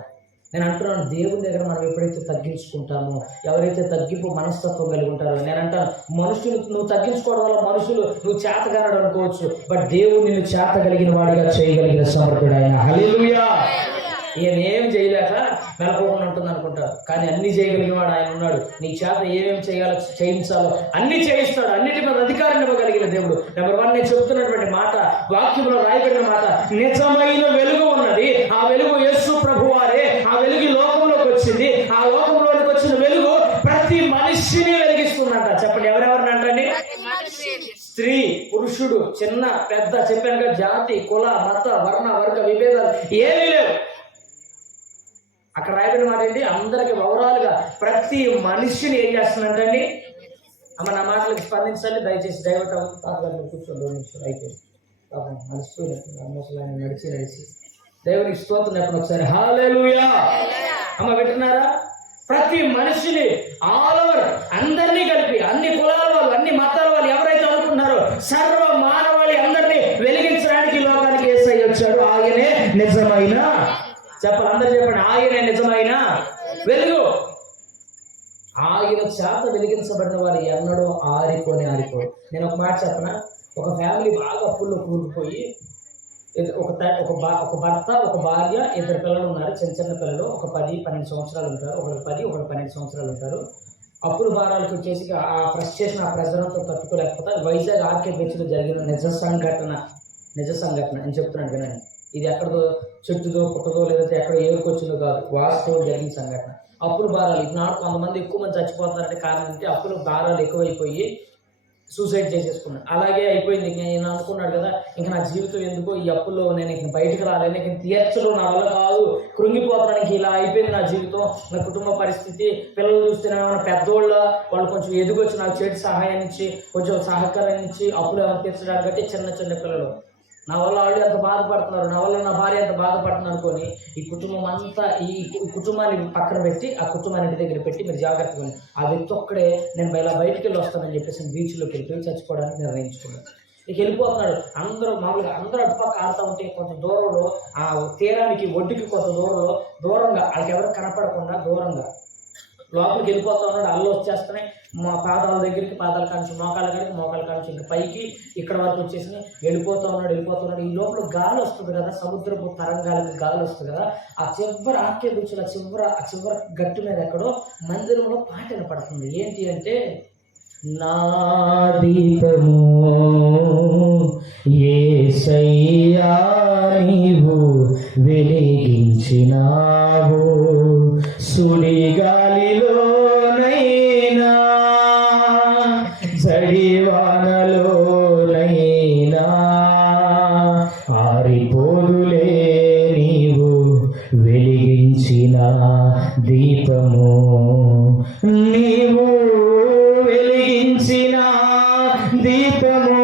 నేను అంటున్నాను, దేవుని దగ్గర మనం ఎప్పుడైతే తగ్గించుకుంటామో, ఎవరైతే తగ్గింపు మనస్తత్వం కలిగి ఉంటారో, నేను అంటాను, మనుషులు నువ్వు తగ్గించుకోవడం వల్ల మనుషులు నువ్వు చేతగానడు అనుకోవచ్చు, బట్ దేవుడు నిన్ను చేత కలిగిన వాడిగా చేయగలిగిన సమర్థుడు ఆయన. హల్లెలూయా. ఈయన ఏం చేయలేక మెలకోకుండా ఉంటుంది అనుకుంటారు, కానీ అన్ని చేయగలిగిన వాడు ఆయన ఉన్నాడు. నీ చేత ఏమేమి చేయించాలో అన్ని చేయిస్తాడు. అన్నిటి మీద అధికారం ఇవ్వగలిగిన దేవుడు. నెంబర్ 1 నేను చెబుతున్నటువంటి మాట, వాక్యంలో రాయబడిన మాట, నిజమైన వెలుగు ఉన్నది. ఆ వెలుగు యేసు ప్రభువారే. ఆ వెలుగు లోకంలోకి వచ్చింది. ఆ లోకంలోకి వచ్చిన వెలుగు ప్రతి మనిషిని వెలిగిస్తుందంట. చెప్పండి, ఎవరెవరిని అంటండి? స్త్రీ, పురుషుడు, చిన్న పెద్ద, చెప్పానుగా, జాతి, కుల, మత, వర్ణ, వర్గ విభేదాలు ఏమీ లేవు. అక్కడ రాయబడిన మాట ఏంటి? అందరికి ఓవరాల్గా ప్రతి మనిషిని ఏం చేస్తుందంటండి? అమ్మ, నా మాటలకు స్పందించండి దయచేసి. దైవత కూర్చోండి 2 నిమిషాలు అయిపోయింది. పాపం మనిషిపోయినట్టు అమ్మసలు ఆయన నడిచి దేవునికి స్తోత్రం చెప్పండి ఒకసారి. హల్లెలూయా. అమ్మ, వింటున్నారా? ప్రతి మనిషిని ఆల్ ఓవర్ అందరినీ కలిపి, అన్ని కులాల వాళ్ళు, అన్ని మతాల వాళ్ళు ఎవరైతే అనుకుంటున్నారో సర్వ మానవాళి అందరినీ వెలిగించడానికి లోకానికి యేసయ్య వచ్చాడు. ఆయనే నిజమైన, చెప్పాలి అందరూ చెప్పండి, ఆయనే నిజమైన వెలుగు. ఆయన చేత వెలిగించబడిన వారు ఎన్నడూ ఆరిపోని ఆరిపోడు. నేను ఒక మాట చెప్పనా, ఒక ఫ్యామిలీ బాగా అప్పుల్లో కూరుకుపోయి, ఒక భర్త, ఒక భార్య, 2 పిల్లలు ఉన్నారు, చిన్న చిన్న పిల్లలు, ఒక 10-12 సంవత్సరాలు ఉంటారు, ఒకరికి 10, ఒకరికి 12 సంవత్సరాలు ఉంటారు. అప్పుల భారాలకు వచ్చేసి ఆ ఫ్రస్ట్రేషన్, ఆ ప్రెజర్తో తట్టుకోలేకపోతే వైజాగ్ ఆర్కే బీచ్లో జరిగిన నిజ సంఘటన అని చెప్తున్నాను వినండి. ఇది ఎక్కడదో చెట్టుదో పుట్టదో లేదంటే ఎక్కడ ఏరుకొచ్చిందో కాదు, వాస్తవం జరిగిన సంఘటన. అప్పుల భారాలు, ఈనాడు కొంతమంది ఎక్కువ మంది చచ్చిపోతున్నారంటే కారణం ఏంటి? అప్పుల భారాలు ఎక్కువైపోయి సూసైడ్ చేసేసుకున్నాడు. అలాగే అయిపోయింది. నేను అనుకున్నాడు కదా, ఇంకా నా జీవితం ఎందుకో, ఈ అప్పుల్లో నేను ఇంక బయటకు రాలేను, ఇంక తీర్చలు నా వల్ల కాదు, కృంగిపోతానికి ఇలా అయిపోయింది నా జీవితం, నా కుటుంబ పరిస్థితి. పిల్లలు చూస్తేనే ఏమైనా పెద్దోళ్ళ వాళ్ళు కొంచెం ఎదుగొచ్చి నాకు చేతి సహాయాన్ని ఇచ్చి, కొంచెం సహకారాన్ని ఇచ్చి అప్పులు ఏమైనా తీర్చడానికి అంటే చిన్న పిల్లలు. నా వల్ల వాళ్ళు ఎంత బాధపడుతున్నారు, నా వల్ల నా భార్య ఎంత బాధపడుతున్నారు అనుకొని ఈ కుటుంబం అంతా, ఈ కుటుంబాన్ని పక్కన పెట్టి ఆ కుటుంబాన్ని ఇంటి దగ్గర పెట్టి మీరు జాగ్రత్తగా ఉంది, ఆ వ్యక్తి ఒక్కడే నేను ఇలా బయటికి వెళ్ళి వస్తానని చెప్పేసి బీచ్లోకి వెళ్ళిపోయి చచ్చిపోవడానికి నిర్ణయించుకున్నాను. ఇక వెళ్ళిపోతున్నాడు. అందరూ మామూలుగా అందరూ అటుపక్క ఆడుతూ ఉంటే కొంత దూరంలో ఆ తీరానికి ఒడ్డుకి కొంత దూరంగా వాళ్ళకి ఎవరికి కనపడకుండా దూరంగా లోపలికి వెళ్ళిపోతా ఉన్నాడు. అల్లు వచ్చేస్తున్నాయి. మా పాదాల దగ్గరికి, పాదాల కాంచి మోకాళ్ళ కాడికి, మోకాళ్ళ కాంచి ఇంకా పైకి ఇక్కడ వరకు వచ్చేసి వెళ్ళిపోతూ ఉన్నాడు. ఈ లోపల గాలి వస్తుంది కదా, సముద్రపు తరంగాలకు గాలి వస్తుంది కదా. ఆ చివరి ఆర్కే బీచ్లో ఆ చివరి గట్టు మీద ఎక్కడో మందిరంలో పాట వినపడుతుంది. ఏంటి అంటే, నా దీపము యేసయ్యా నీవు వెలిగించినావు, సుడిగాలిలోనైనా జడివానలోనైనా ఆరిపోదులే నీవు వెలిగించిన దీపము, నీవు వెలిగించిన దీపము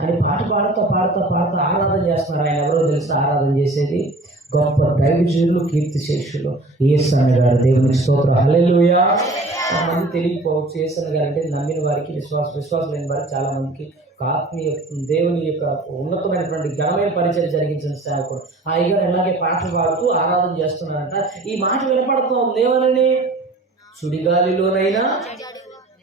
అని పాట పాడుతూ ఆరాధన చేస్తున్నారు. ఆయన ఎవరో తెలుసు ఆరాధన చేసేది? గొప్ప దైవజనులు, కీర్తిశేషులు యేసన్న గారు. దేవునికి స్తోత్రం. హల్లెలూయా. కొంతమంది తెలియకపోవచ్చు, యేసన్న గారు అంటే నమ్మిన వారికి, విశ్వాసం లేని వారికి చాలా మందికి ఆత్మీయ దేవుని యొక్క ఉన్నతమైనటువంటి ఘనమైన పరిచయం జరిగించిన సేవకుడు. ఆ అయ్యగారు ఎలాగే పాటలు పాడుతూ ఆరాధన చేస్తున్నారంట. ఈ మాట వినపడుతోంది, లేవనని సుడిగాలిలోనైనా.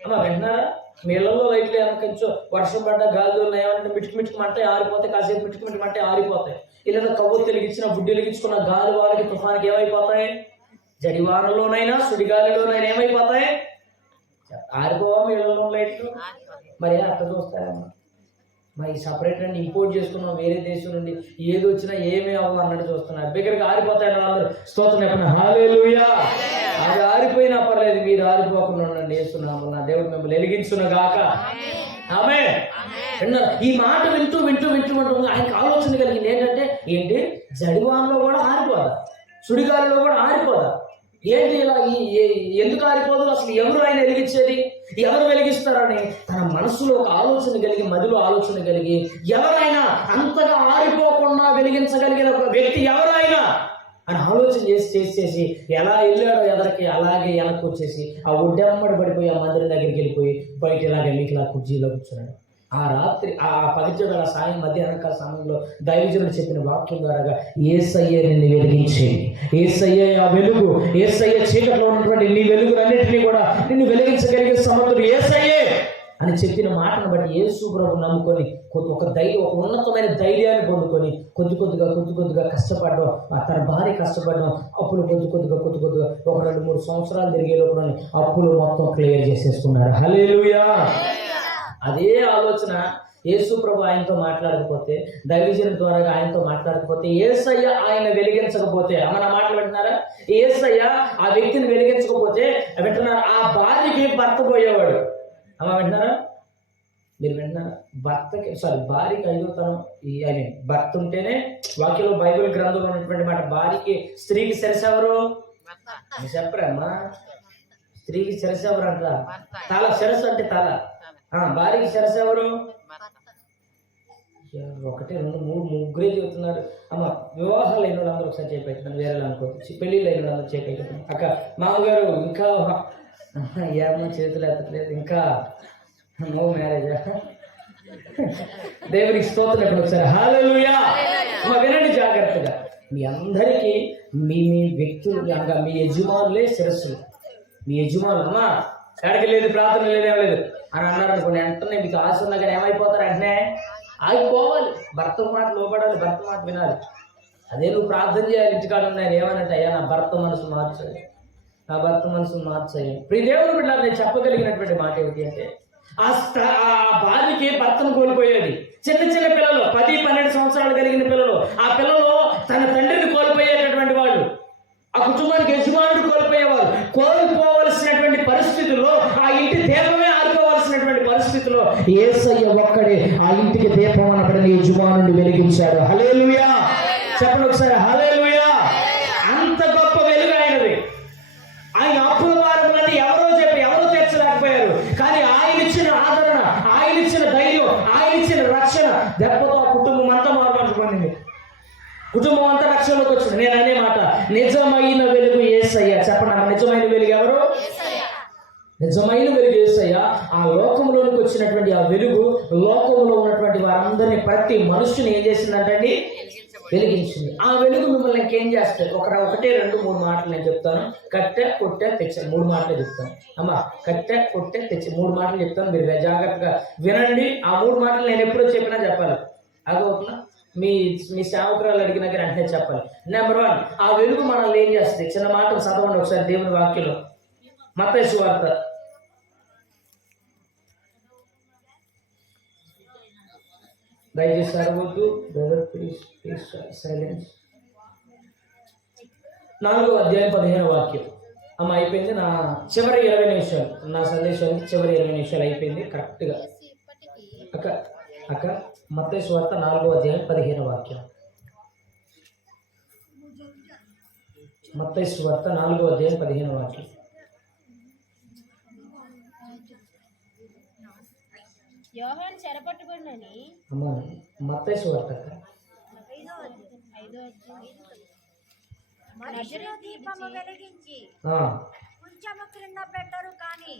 అమ్మా వింటున్నారా? నీళ్ళల్లో లైట్లు కొంచెం వర్షం పడ్డ గాలిలో ఏమంటే మిటికి మంటే ఆరిపోతాయి, కాసేపు మిటికి మంటే ఆరిపోతాయి. ఇలా కవ్వు వెలిగించిన, బుడ్డి వెలిగించుకున్న గాలి వాళ్ళకి, తుఫానికి ఏమైపోతాయి? జడివానలోనైనా సుడిగాలిలోనైనా ఏమైపోతాయి? ఆరిపోవా నీళ్ళలో లైట్లు? మరి అట్లా చూస్తారమ్మా. మరి సపరేట్ అండి ఇంపోర్ట్ చేసుకున్నాం వేరే దేశం నుండి, ఏది వచ్చినా ఏమీ అవ్వ అన్నట్టు చూస్తున్నారు. దగ్గరికి ఆరిపోతాయని వాళ్ళందరూ స్తోత్రం చెప్పండి. హల్లెలూయా. అది ఆరిపోయినా పర్లేదు, మీరు ఆరిపోకుండా ఉండండి. వేస్తున్నాము, నా దేవుడు మిమ్మల్ని వెలిగించును గాక. ఆమేన్. విన్నారు? ఈ మాట వింటూ ఆయనకు ఆలోచన కలిగింది ఏంటి, జడివానలో కూడా ఆరిపోదా, సుడిగాలిలో కూడా ఆరిపోదా? ఏంటి ఇలా ఎందుకు ఆరిపోదు? అసలు ఎవరు ఆయన వెలిగించేది, ఎవరు వెలిగిస్తారని తన మనసులో ఒక ఆలోచన కలిగి, మదిలో ఆలోచన కలిగి, ఎవరైనా అంతగా ఆరిపోకుండా వెలిగించగలిగిన ఒక వ్యక్తి ఎవరైనా అని ఆలోచన చేసి ఎలా వెళ్ళాడో ఎదరికి అలాగే వెనక్కి వచ్చేసి ఆ ఒడ్డెమ్మడి పడిపోయి ఆ మందిరం దగ్గరికి వెళ్ళిపోయి బయట ఇలాగ ఇలా కుర్చీలో కూర్చున్నాడు. ఆ రాత్రి ఆ పగటివేళ సాయం మధ్యాహ్నకాల సమయంలో దైవజనుడు చెప్పిన వాక్యం ద్వారా యేసయ్య నిన్ను వెలిగించేది, యేసయ్య ఆ వెలుగు, యేసయ్య చీకట్లో ఉన్నటువంటి నీ వెలుగులన్నింటినీ కూడా నిన్ను వెలిగించగలిగే సమర్థుడు యేసయ్యే అని చెప్పిన మాటను బట్టి యేసు ప్రభు నమ్ముకొని ఒక ఉన్నతమైన ధైర్యాన్ని పొందుకొని కొద్ది కొద్దిగా కష్టపడడం, తన భార్య కష్టపడడం, అప్పులు కొద్ది కొద్దిగా ఒక 2-3 సంవత్సరాలు తిరిగే లోపల అప్పులు మొత్తం క్లియర్ చేసేసుకున్నారు. హల్లెలూయా. అదే ఆలోచన యేసు ప్రభు ఆయనతో మాట్లాడకపోతే, దైవజనుడి ద్వారా ఆయనతో మాట్లాడకపోతే, యేసయ్య ఆయన వెలిగించకపోతే, అమ్మ మాటలు వింటున్నారా? యేసయ్య ఆ వ్యక్తిని వెలిగించకపోతే వింటున్నారా, ఆ భార్యకి భర్త పోయేవాడు. అమ్మ వింటున్నారా? మీరు వింటున్నారా? భార్యకి 5వ తరం భర్త ఉంటేనే, వాక్యంలో బైబిల్ గ్రంథంలో ఉన్నటువంటి మాట, భార్యకి స్త్రీకి శిరసెవరు చెప్పరమ్మా? స్త్రీకి శిరసెవరు అంట? తల. శిరస్సు అంటే తల. భార్యకి శిరస్సు ఎవరు? 1, 2, 3, ముగ్గురే చెబుతున్నారు. అమ్మ వివాహాలు అయిన వాళ్ళు అందరూ ఒకసారి చేపెట్టాను, వేరే అనుకోవచ్చు. పెళ్ళిళ్ళు అయిన వాళ్ళు చేపెట్టాను. అక్క మామగారు ఇంకా ఏమో చేతులు ఎత్తట్లేదు, ఇంకా నో మ్యారేజా? దేవునికి స్తోత్రం. ఒకసారి హల్లెలూయా. వినండి జాగ్రత్తగా. మీ అందరికీ మీ వ్యక్తులు అనగా మీ యజమానులే శిరస్సులు. మీ యజమానులు అమ్మా ఎక్కడికి లేదు, ప్రార్థన లేదు అని అన్నారు అనుకోండి, వెంటనే మీకు ఆశ ఉన్నా కానీ ఏమైపోతారు? వెంటనే ఆగిపోవాలి. భర్త మాట లోపడాలి, భర్త మాట వినాలి. అదే నువ్వు ప్రార్థన చేయాలి. ఇంటికాడ ఉన్నాయి ఏమనంటే, అయ్యా నా భర్త మనసు మార్చాలి, నా భర్త మనసు మార్చాలి. ప్రియ దేవుని బిడ్డ, నేను చెప్పగలిగినటువంటి మాట ఏమిటి అంటే, ఆ భార్యకి భర్తను కోల్పోయేది. చిన్న పిల్లలు, 10-12 సంవత్సరాలు కలిగిన పిల్లలు, ఆ పిల్లలు తన తండ్రిని కోల్పోయేటటువంటి వాళ్ళు, ఆ కుటుంబానికి యజమానుడు కోల్పోయేవారు. కోల్పోవలసినటువంటి పరిస్థితుల్లో, ఆ ఇంటి దీపమే ఆడుకోవాల్సినటువంటి పరిస్థితుల్లో యేసయ్య ఒక్కడే ఆ ఇంటికి దీపం అనబడిన యజమానుడిని వెలిగించాడు. హల్లెలూయా. చెప్పండి ఒకసారి హల్లెలూయా. అంత గొప్ప వెలుగు ఆయనది. ఆయన అప్పుల భారములని ఎవరో తీర్చలేకపోయారు, కానీ ఆయన ఇచ్చిన ఆదరణ, ఆయన ఇచ్చిన ధైర్యం, ఆయన ఇచ్చిన రక్షణ దెబ్బతో ఆ కుటుంబం అంతా మార్చుకుంది. కుటుంబం అంతా రక్షణలోకి వచ్చింది. నేను అనే మాట, నిజమైన వెలుగు యేసయ్య. చెప్పండి, నిజమైన వెలుగు ఎవరు? నిజమైన వెలుగు యేసయ్య. ఆ లోకంలోనికి వచ్చినటువంటి ఆ వెలుగు లోకంలో ఉన్నటువంటి వారందరినీ, ప్రతి మనుషుని ఏం చేసిందంటండి? వెలిగించింది. ఆ వెలుగు మిమ్మల్ని ఇంకేం చేస్తుంది? 1, 2, 3 మాటలు నేను చెప్తాను. కట్టె, కొట్టె, తెచ్చ 3 మాటలు చెప్తాను. అమ్మా కట్టె, కొట్టె, తెచ్చి 3 మాటలు చెప్తాను. మీరు జాగ్రత్తగా వినండి. ఆ 3 మాటలు నేను ఎప్పుడో చెప్పినా చెప్పాలి. అదవుతున్నా మీ సేవకురాలు అడిగినా కానీ వెంటనే చెప్పాలి. నెంబర్ 1, ఆ వెలుగు మనల్ని ఏం చేస్తుంది? చిన్న మాటలు చదవండి ఒకసారి దేవుని వాక్యంలో. మత్తయి సువార్త 4వ అధ్యాయం 15వ వాక్యం. అమ్మ అయిపోయింది. నా చివరి 20 నిమిషాలు, నా సందేశానికి చివరి 20 నిమిషాలు అయిపోయింది కరెక్ట్గా. అక్క మత్తయి సువార్త 4వ అధ్యాయం 15వ వాక్యం. మత్తయి సువార్త 4వ అధ్యాయం 15వ వాక్యం. యోహాను చెరపట్టుబడినని అమ్మా మత్తయి సువార్త దీపము వెలిగించి కొంచెము క్రింద పెట్టరు కానీ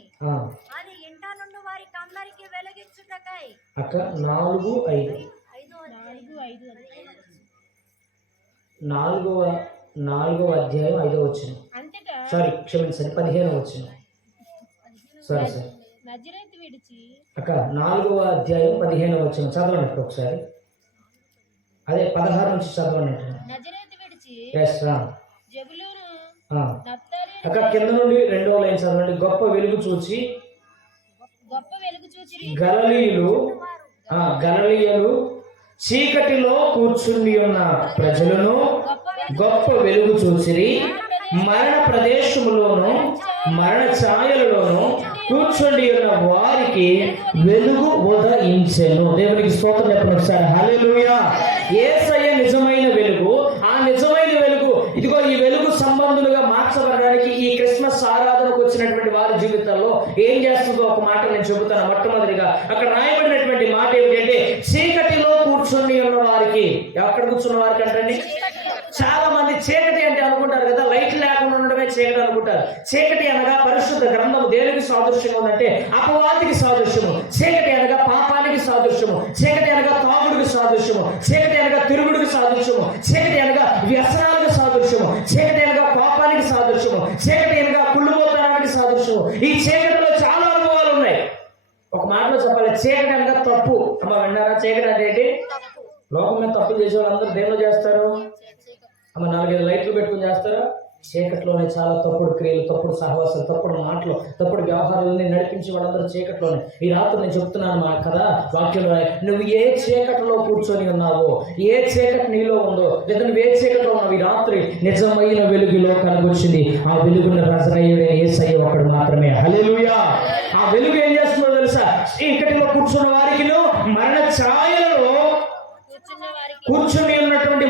అది ఇంట నుండి వారికి అందరికి వెలిగించుటకై. అక్క 4:5 4వ అధ్యాయం 5వ వచనం. సారీ క్షమించండి, 15వ వచనం. సారీ నజరేతు విడిచి. అక్క 4వ అధ్యాయం 15వ వచనం చదవండి ఒకసారి. అదే 16 నుంచి చదవండి. నజరేతు విడిచి జెబూలూను నఫ్తాలి. అక్క కింద నుండి 2వ లైన్ చదవండి. గొప్ప వెలుగు చూచి గలిలయలు చీకటిలో కూర్చుని ఉన్న ప్రజలను గొప్ప వెలుగు చూసిరి. మరణ ప్రదేశములోను మరణ ఛాయలలోను కూర్చుండి ఉన్న వారికి వెలుగు ఉదయించెను. దేవునికి స్తోత్రం చెప్పండి ఒకసారి హల్లెలూయా. యేసయ్య నిజమైన వెలుగు. ఆ నిజమైన వెలుగు ఇదిగో ఈ వెలుగు సంబంధులుగా మార్చబడడానికి ఈ క్రిస్మస్ ఆరాధనకు వచ్చినటువంటి వారి జీవితాల్లో ఏం చేస్తుందో ఒక మాట నేను చెబుతాను. మొట్టమొదటిగా అక్కడ రాయబడినటువంటి మాట ఏమిటంటే, చీకటిలో కూర్చుని ఉన్న వారికి వారికి, ఎక్కడ కూర్చున్న వారికి అంటండి. చాలా మంది చీకటి అంటే అనుకుంటారు కదా, లైట్ లేకుండా ఉండడమే చీకటి అనుకుంటారు. చీకటి అనగా పరిశుద్ధ గ్రంథము దేనికి సాదృశ్యంగా ఉందంటే అపవాదికి సాదృశ్యము. చీకటి అనగా పాపానికి సాదృశ్యము. చీకటి అనగా తాగుడికి సాదృశ్యము. చీకటి అనగా తిరుగుడికి సాదృశ్యము. చీకటి అనగా వ్యసనాలకు సాదృశ్యము. చీకటి అనగా కోపానికి సాదృశ్యము. చీకటి అనగా కుళ్ళుబోతనానికి సాదృశ్యము. ఈ చీకటిలో చాలా అనుభవాలు ఉన్నాయి. ఒక మాటలో చెప్పాలి, చీకటి అనగా తప్పు. అమ్మ విన్నారా? చీకటి అంటే ఏంటి? లోకం మీద తప్పులు చేసే వాళ్ళందరూ దేనిలో చేస్తారు? అమ్మ 4-5 లైట్లు పెట్టుకుని చేస్తారా? చీకట్లోనే చాలా తప్పుడు క్రియలు, తప్పుడు సహవాసాలు, తప్పుడు మాటలు, తప్పుడు వ్యవహారాలని నడిపించి వాళ్ళందరూ చీకట్లోనే. ఈ రాత్రి నేను చెప్తున్నాను మా కదా వాక్యంలో, నువ్వు ఏ చీకటిలో కూర్చొని ఉన్నావో, ఏ చీకటి నీలో ఉందో, లేదా నువ్వు ఏ చీకటిలో ఉన్నావు, ఈ రాత్రి నిజమైన వెలుగులో కనగొచ్చింది. ఆ వెలుగున్న రజనయ్యుడే యేసయ్య ఒకడు మాత్రమే. హల్లెలూయా. ఆ వెలుగు ఏం చేస్తుందో తెలుసా? చీకటిలో కూర్చున్న వారికి, మరణ ఛాయలలో కూర్చుని ఉన్నటువంటి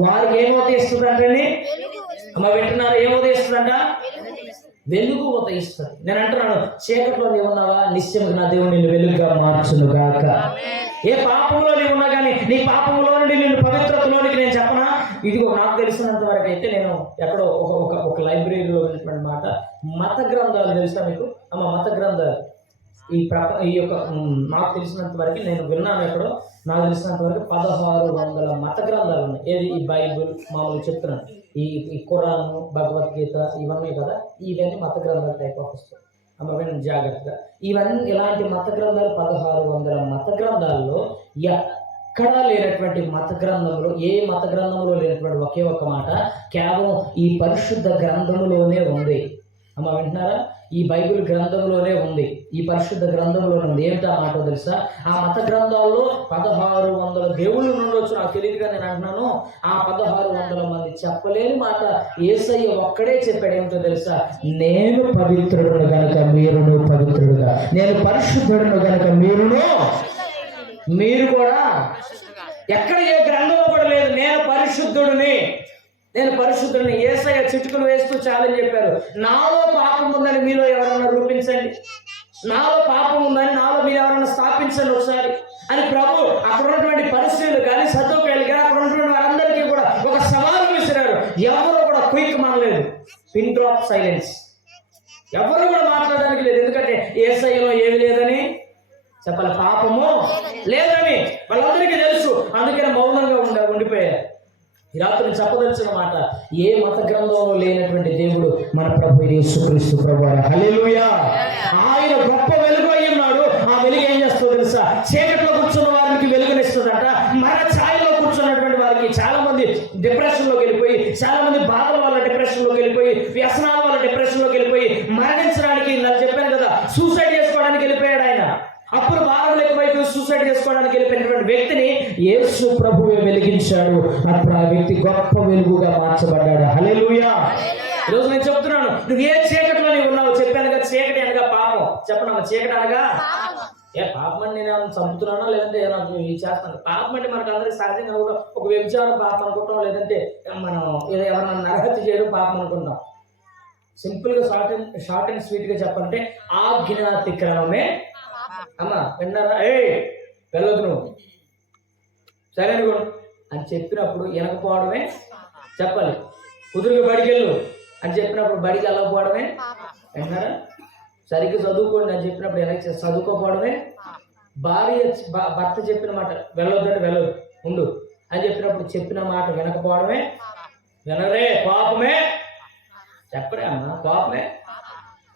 వారికి ఏం ఉదయిస్తుందంటండి? అమ్మ వింటున్నారు? ఏం ఉదయిస్తుందంట? వెలుగు ఉదయిస్తుంది. నేను అంటున్నాను, చీకట్లో నీవు ఉన్నావా? నిశ్చయంగా నా దేవుడు నిన్ను వెలుగుగా మార్చును గాక. ఏ పాపంలో నీవు ఉన్నా కానీ నీ పాపంలో నుండి నిన్ను పవిత్రతలోనికి నేను చెప్పనా? ఇదిగో నాకు తెలిసినంత వరకు అయితే నేను ఎక్కడో ఒక లైబ్రరీలో ఉన్నటువంటి మాట, మత గ్రంథాలు తెలుసా మీకు? అమ్మ మత గ్రంథాలు ఈ యొక్క నాకు తెలిసినంత వరకు నేను విన్నాను, ఎక్కడో నాకు తెలిసినంత వరకు 1600 మత గ్రంథాలు ఉన్నాయి. ఏది? ఈ బైబుల్ మామూలు చెప్తున్నాను, ఈ ఖురాను, భగవద్గీత ఇవన్నీ కదా, ఇవన్నీ మత గ్రంథాలు టైప్ ఆఫ్ వస్తాయి. అమ్మ జాగ్రత్తగా, ఇవన్నీ ఇలాంటి మత గ్రంథాలు 1600 మత గ్రంథాల్లో ఎక్కడా లేనటువంటి మత గ్రంథంలో, ఏ మత గ్రంథంలో లేనటువంటి ఒకే ఒక మాట కేవలం ఈ పరిశుద్ధ గ్రంథములోనే ఉంది. అమ్మ వింటున్నారా? ఈ బైబిల్ గ్రంథంలోనే ఉంది, ఈ పరిశుద్ధ గ్రంథంలోనే ఉంది. ఏమిటా మాట తెలుసా? ఆ మత గ్రంథాల్లో 1600 దేవుళ్ళు ఉండొచ్చు, నాకు తెలియదుగా నేను అంటున్నాను. ఆ 1600 మంది చెప్పలేని మాట యేసయ్య ఒక్కడే చెప్పాడు. ఏమిటో తెలుసా? నేను పవిత్రుడును గనుక మీరును పవిత్రుడుగా, నేను పరిశుద్ధుడును గనుక మీరు కూడా. ఎక్కడ ఏ గ్రంథంలో కూడా లేదు నేను పరిశుద్ధుడిని, నేను పరిశుద్ధుడిని. యేసయ్య చిటుకులు వేస్తూ ఛాలెంజ్ చెప్పారు, నాలో పాపం ఉందని మీలో ఎవరన్నా రూపించండి, నాలో పాపం ఉందని నాలో మీరు ఎవరన్నా స్థాపించండి ఒకసారి అని ప్రభు అక్కడ ఉన్నటువంటి పరిస్థితులు కానీ, సదుపాయాలు కానీ, అక్కడ ఉన్నటువంటి వారందరికీ కూడా ఒక సవాలు విసిరారు. ఎవరు కూడా క్విక్ మనలేదు, పిన్ డ్రాప్ సైలెన్స్. ఎవరు కూడా మాట్లాడడానికి లేదు. ఎందుకంటే యేసయ్యలో ఏమి లేదని చెప్పాలి, పాపము లేదని వాళ్ళందరికీ తెలుసు. అందుకని మౌనంగా ఉండిపోయారు. ఈ రాత్రి చెప్పదలిచిన మాట, ఏ మత గ్రంథంలో లేనటువంటి దేవుడు మన ప్రభు యేసుక్రీస్తు ప్రభువారు. హల్లెలూయా. ఆయన గొప్ప వెలుగు అయి ఉన్నాడు. ఆ వెలుగు ఏం చేస్తుందో తెలుసా? చీకట్లో కూర్చున్న వారికి వెలుగునిస్తుందంట. మరణ ఛాయలో కూర్చున్నటువంటి వారికి, చాలా మంది డిప్రెషన్లోకి వెళ్ళిపోయి, చాలా మంది బాధల వల్ల డిప్రెషన్లోకి వెళ్ళిపోయి, వ్యసనాల వల్ల డిప్రెషన్లోకి వెళ్ళిపోయి, మరణించడానికి నేను చెప్పాను కదా, సూసైడ్ చేసుకోవడానికి వెళ్ళిపోయాడు ఆయన. అప్పుడు భారం ఎక్కువైపు సూసైడ్ చేసుకోవడానికి వెళ్ళిపోయినటువంటి వ్యక్తిని యేసు ప్రభువే వెలిగించాడు. అప్పుడు ఆ వ్యక్తి గొప్ప వెలుగుగా మార్చబడ్డాడు. హల్లెలూయా. ఈరోజు నేను చెప్తున్నాను, నువ్వు ఏ చీకటిలో నీవు ఉన్నావు? చెప్పాను కదా, చీకటి అనగా పాపం. చెప్పనమ్మా, చీకటి అనగా పాపం అని నేను చంపుతున్నానా లేదంటే నాకు చేస్తాను? పాపం అంటే మనకు అందరికీ సహజంగా కూడా ఒక వ్యభిచారం పాపం అనుకుంటాం, లేదంటే మనం ఏదో ఎవరైనా నరహత్య చేయడం పాపం అనుకుంటాం. సింపుల్గా షార్ట్ అండ్ స్వీట్గా చెప్పాలంటే ఆజ్ఞాతిక్రమమే. అమ్మా విన్నారా? వెళ్ళొద్దు నువ్వు, సరే అని చెప్పినప్పుడు వెనకపోవడమే చెప్పాలి. కుదురుగా బడికి వెళ్ళు అని చెప్పినప్పుడు బడికి వెళ్ళకపోవడమే. విన్నారా? సరిగ్గా చదువుకోండి అని చెప్పినప్పుడు వెనక్కి చదువుకోకపోవడమే. భర్త చెప్పిన మాట వెళ్ళొద్దంటే వెళ్ళొద్దు ఉండు అని చెప్పినప్పుడు చెప్పిన మాట వినకపోవడమే. వినరే పాపమే. చెప్పరే అమ్మా, పాపమే.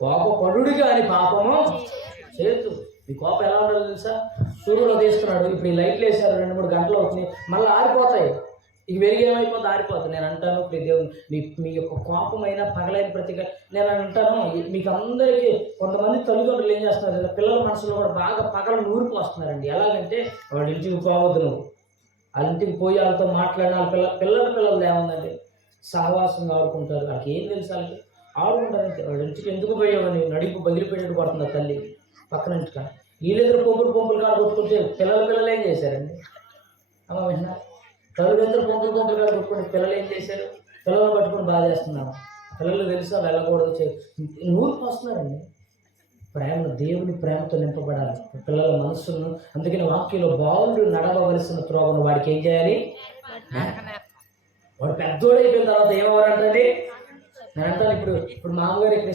కోపపడుడు కానీ పాపము చేతు. ఈ కోపం ఎలా ఉండాలి తెలుసా? సూర్యుడు తీస్తున్నాడు, ఇప్పుడు ఈ లైట్లు వేసారు, 2-3 గంటలు అవుతుంది, మళ్ళీ ఆరిపోతాయి. ఇక వెలుగు ఏమైపోతే ఆరిపోతుంది. నేను అంటాను, మీ యొక్క కోపమైన పగలైన ప్రతిగా నేను అంటాను, మీకు అందరికీ కొంతమంది తల్లిదండ్రులు ఏం చేస్తున్నారు, పిల్లల మనసులో కూడా బాగా పగలు నూరుకు వస్తున్నారండి. ఎలాగంటే వాడి ఇంటికి పోవద్దు, నువ్వు వాళ్ళ ఇంటికి పోయి వాళ్ళతో మాట్లాడిన వాళ్ళ పిల్లలు ఏముందండి, సహవాసంగా ఆడుకుంటారు. వాళ్ళకి ఏం తెలుసు? వాళ్ళకి ఆడుకుంటారంటే వాడి ఇంటికి ఎందుకు పోయావని నడిపు బదిలిపెట్టేట్టు పడుతుంది ఆ తల్లి పక్కన ఇంటికా. వీళ్ళిద్దరు పంపులు కాడ కొట్టుకుంటే పిల్లలు ఏం చేశారండి? అమ్మ విన్నా, తల్లిదండ్రులు పంపులు కాడ కొట్టుకుంటే పిల్లలు ఏం చేశారు? పిల్లలు పట్టుకుని బాధ చేస్తున్నారు. పిల్లలు తెలుసా వెళ్ళకూడదు, నూరుకు వస్తున్నారండి. ప్రేమను, దేవుని ప్రేమతో నింపబడాలి పిల్లల మనస్సును. అందుకని వాక్యంలో బాలుడు నడవవలసిన త్రోవను వాడికి ఏం చేయాలి? వాడు పెద్దోడు అయిపోయిన తర్వాత ఏమవరంటండి? నేను అంటాను, ఇప్పుడు మామగారు ఇక్కడ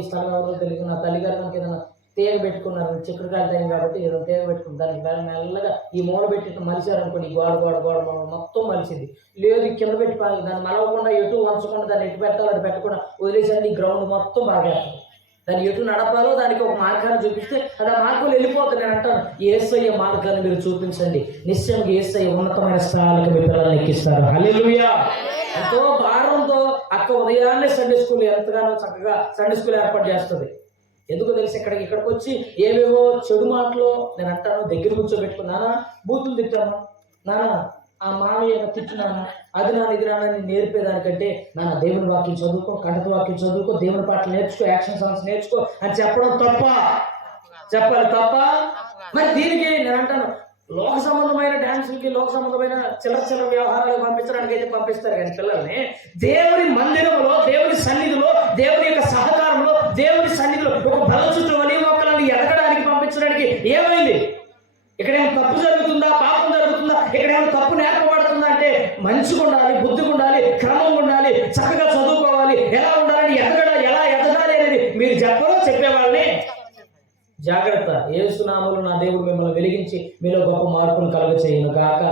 ఈ స్థలం ఎవరో తెలియదు, నా తల్లిగారు మనకి ఏదైనా తేగ పెట్టుకున్నారు, చిక్కుడుకాయల టైం కాబట్టి ఏదో తేగ పెట్టుకుని దానికి మెల్లగా ఈ మూల పెట్టి మలిచారు అనుకోండి, ఈ గోడ మొత్తం మలిసింది. లేదు కింద పెట్టి దాన్ని మలవకుండా ఎటు వంచకుండా దాన్ని ఎటు పెట్టాలో అటు పెట్టకుండా వదిలేసండి, ఈ గ్రౌండ్ మొత్తం బాగా దాన్ని ఎటు నడపాలో దానికి ఒక మార్గాన్ని చూపిస్తే అది ఆ మార్గంలో వెళ్ళిపోతుంది. నేను అంటాను, యేసయ్య మార్గాన్ని మీరు చూపించండి, నిశ్చయంగా యేసయ్య ఉన్నతమైన స్థానాలకు మీ పిల్లల్ని ఎక్కిస్తారు. హల్లెలూయా. ఎంతో భారంతో అక్క ఉదయాన్నే సండే స్కూల్ ఎంతగానో చక్కగా సండే స్కూల్ ఏర్పాటు చేస్తుంది. ఎందుకు తెలిసి ఇక్కడికి వచ్చి ఏవేవో చెడు మాటలు నేను అంటాను, దగ్గర కూర్చోబెట్టుకున్నానా బూతులు తిట్టాను, నాన్న ఆ మామయ్య తిట్టున్నాను, అది నాన్న ఇది నాన్న నేను నేర్పేదానికంటే నాన్న దేవుని వాక్యం చదువుకో, కంటత వాక్యం చదువుకో, దేవుని పాటలు నేర్చుకో, యాక్షన్ సాంగ్స్ నేర్చుకో అని చెప్పడం తప్ప? చెప్పాలి తప్ప? మరి దీనికి నేను అంటాను, లోక సంబంధమైన డాన్సులకి, లోక సంబంధమైన చిల్లర వ్యవహారాలు పంపించడానికి అయితే పంపిస్తారు, కానీ పిల్లల్ని దేవుని మందిరంలో, దేవుని సన్నిధిలో, దేవుని యొక్క సహకారంలో, దేవుని సన్నిధిలో ఒక బల చుట్టూ వలి మొక్కలను ఎదగడానికి పంపించడానికి ఏమైంది? ఇక్కడేమో తప్పు జరుగుతుందా, పాపం జరుగుతుందా, ఇక్కడేమో తప్పు నేర్పబడుతుందా అంటే మంచిగా ఉండాలి, బుద్ధిగా ఉండాలి, క్రమంగా ఉండాలి, చక్కగా చదువుకోవాలి, ఎలా ఉండాలని ఎలా ఎదగాలి అనేది మీరు చెప్పేవాళ్ళని జాగ్రత్త. యేసునామములో నా దేవుడు మిమ్మల్ని వెలిగించి మీలో గొప్ప మార్పులు కలుగచేయును గాక.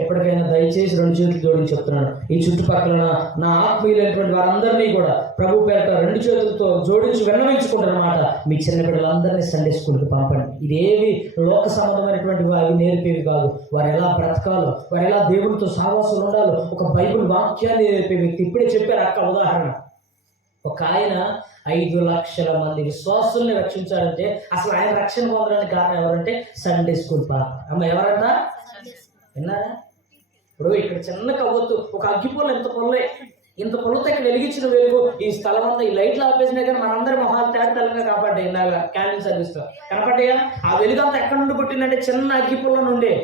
ఎప్పటికైనా దయచేసి 2 చేతులు జోడించి చెప్తున్నాను, ఈ చుట్టుపక్కల నా ఆత్మీయులైనటువంటి వారందరినీ కూడా ప్రభు పేరిట 2 చేతులతో జోడించి విన్నవించుకుంటారన్నమాట. మీ చిన్న బిడ్డలందరినీ సండే స్కూల్కి పంపండి. ఇదేవి లోక సంబంధమైనటువంటి అవి నేర్పేవి కాదు. వారు ఎలా బ్రతకాలో, వారు ఎలా దేవునితో సావాసం ఉండాలో ఒక బైబిల్ వాక్యాన్ని నేర్పే వ్యక్తి. ఇప్పుడే చెప్పారు అక్క ఉదాహరణ. ఒక ఆయన 5 లక్షల మంది విశ్వాసుల్ని రక్షించారంటే అసలు ఆయన రక్షణ పొందడానికి కారణం ఎవరంటే సండే స్కూల్ పాప. అమ్మ ఎవరన్నా విన్నారా? ఇప్పుడు ఇక్కడ చిన్న కవ్వొత్తు ఒక అగ్గిపొల్ల ఇంత పొలతో ఇక్కడ వెలిగించిన వెలుగు ఈ స్థలం అంతా ఈ లైట్లు ఆపేసినా కానీ మనందరి మొహాలు తేటతెల్లంగా కాపాడ్డాయి. ఇందాక క్యాండిల్ సర్వీస్ లో కనపడ్డాయా? ఆ వెలుగు అంతా ఎక్కడి నుండి పుట్టిందంటే చిన్న అగ్గిపొల్ల నుండే.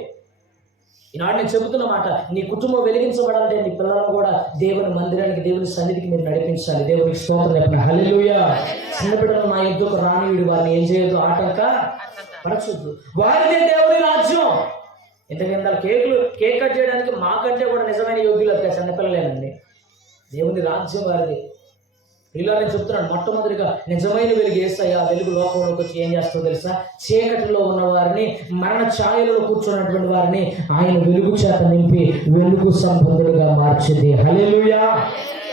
ఈనాడు నేను చెబుతున్నమాట, నీ కుటుంబం వెలిగించబడాలంటే నీ పిల్లలను కూడా దేవుని మందిరానికి, దేవుని సన్నిధికి మీరు నడిపించాలి. దేవునికి స్తోత్రం చెప్పండి. హల్లెలూయా. చిన్న బిడ్డలు నా యుద్ధకు రానియుడు, వారిని ఏం చేయొద్దు, ఆటంక పరచొద్దు. వారిదే దేవుని రాజ్యం. ఇంతకింద కేక్ కట్ చేయడానికి మాకంటే కూడా నిజమైన యోగ్యులు అది చిన్నపిల్లలేనండి. దేవుని రాజ్యం వారిది. ఇలా నేను చెప్తున్నాను, మొట్టమొదటిగా నిజమైన వెలుగు యేసయ్య. వెలుగు లోకంలోకి వచ్చి ఏం చేస్తుందో తెలుసా? చీకటిలో ఉన్న వారిని, మరణ ఛాయలో కూర్చున్నటువంటి వారిని ఆయన వెలుగు చేత నింపి వెలుగు సంబంధులుగా మార్చింది. హల్లెలూయా.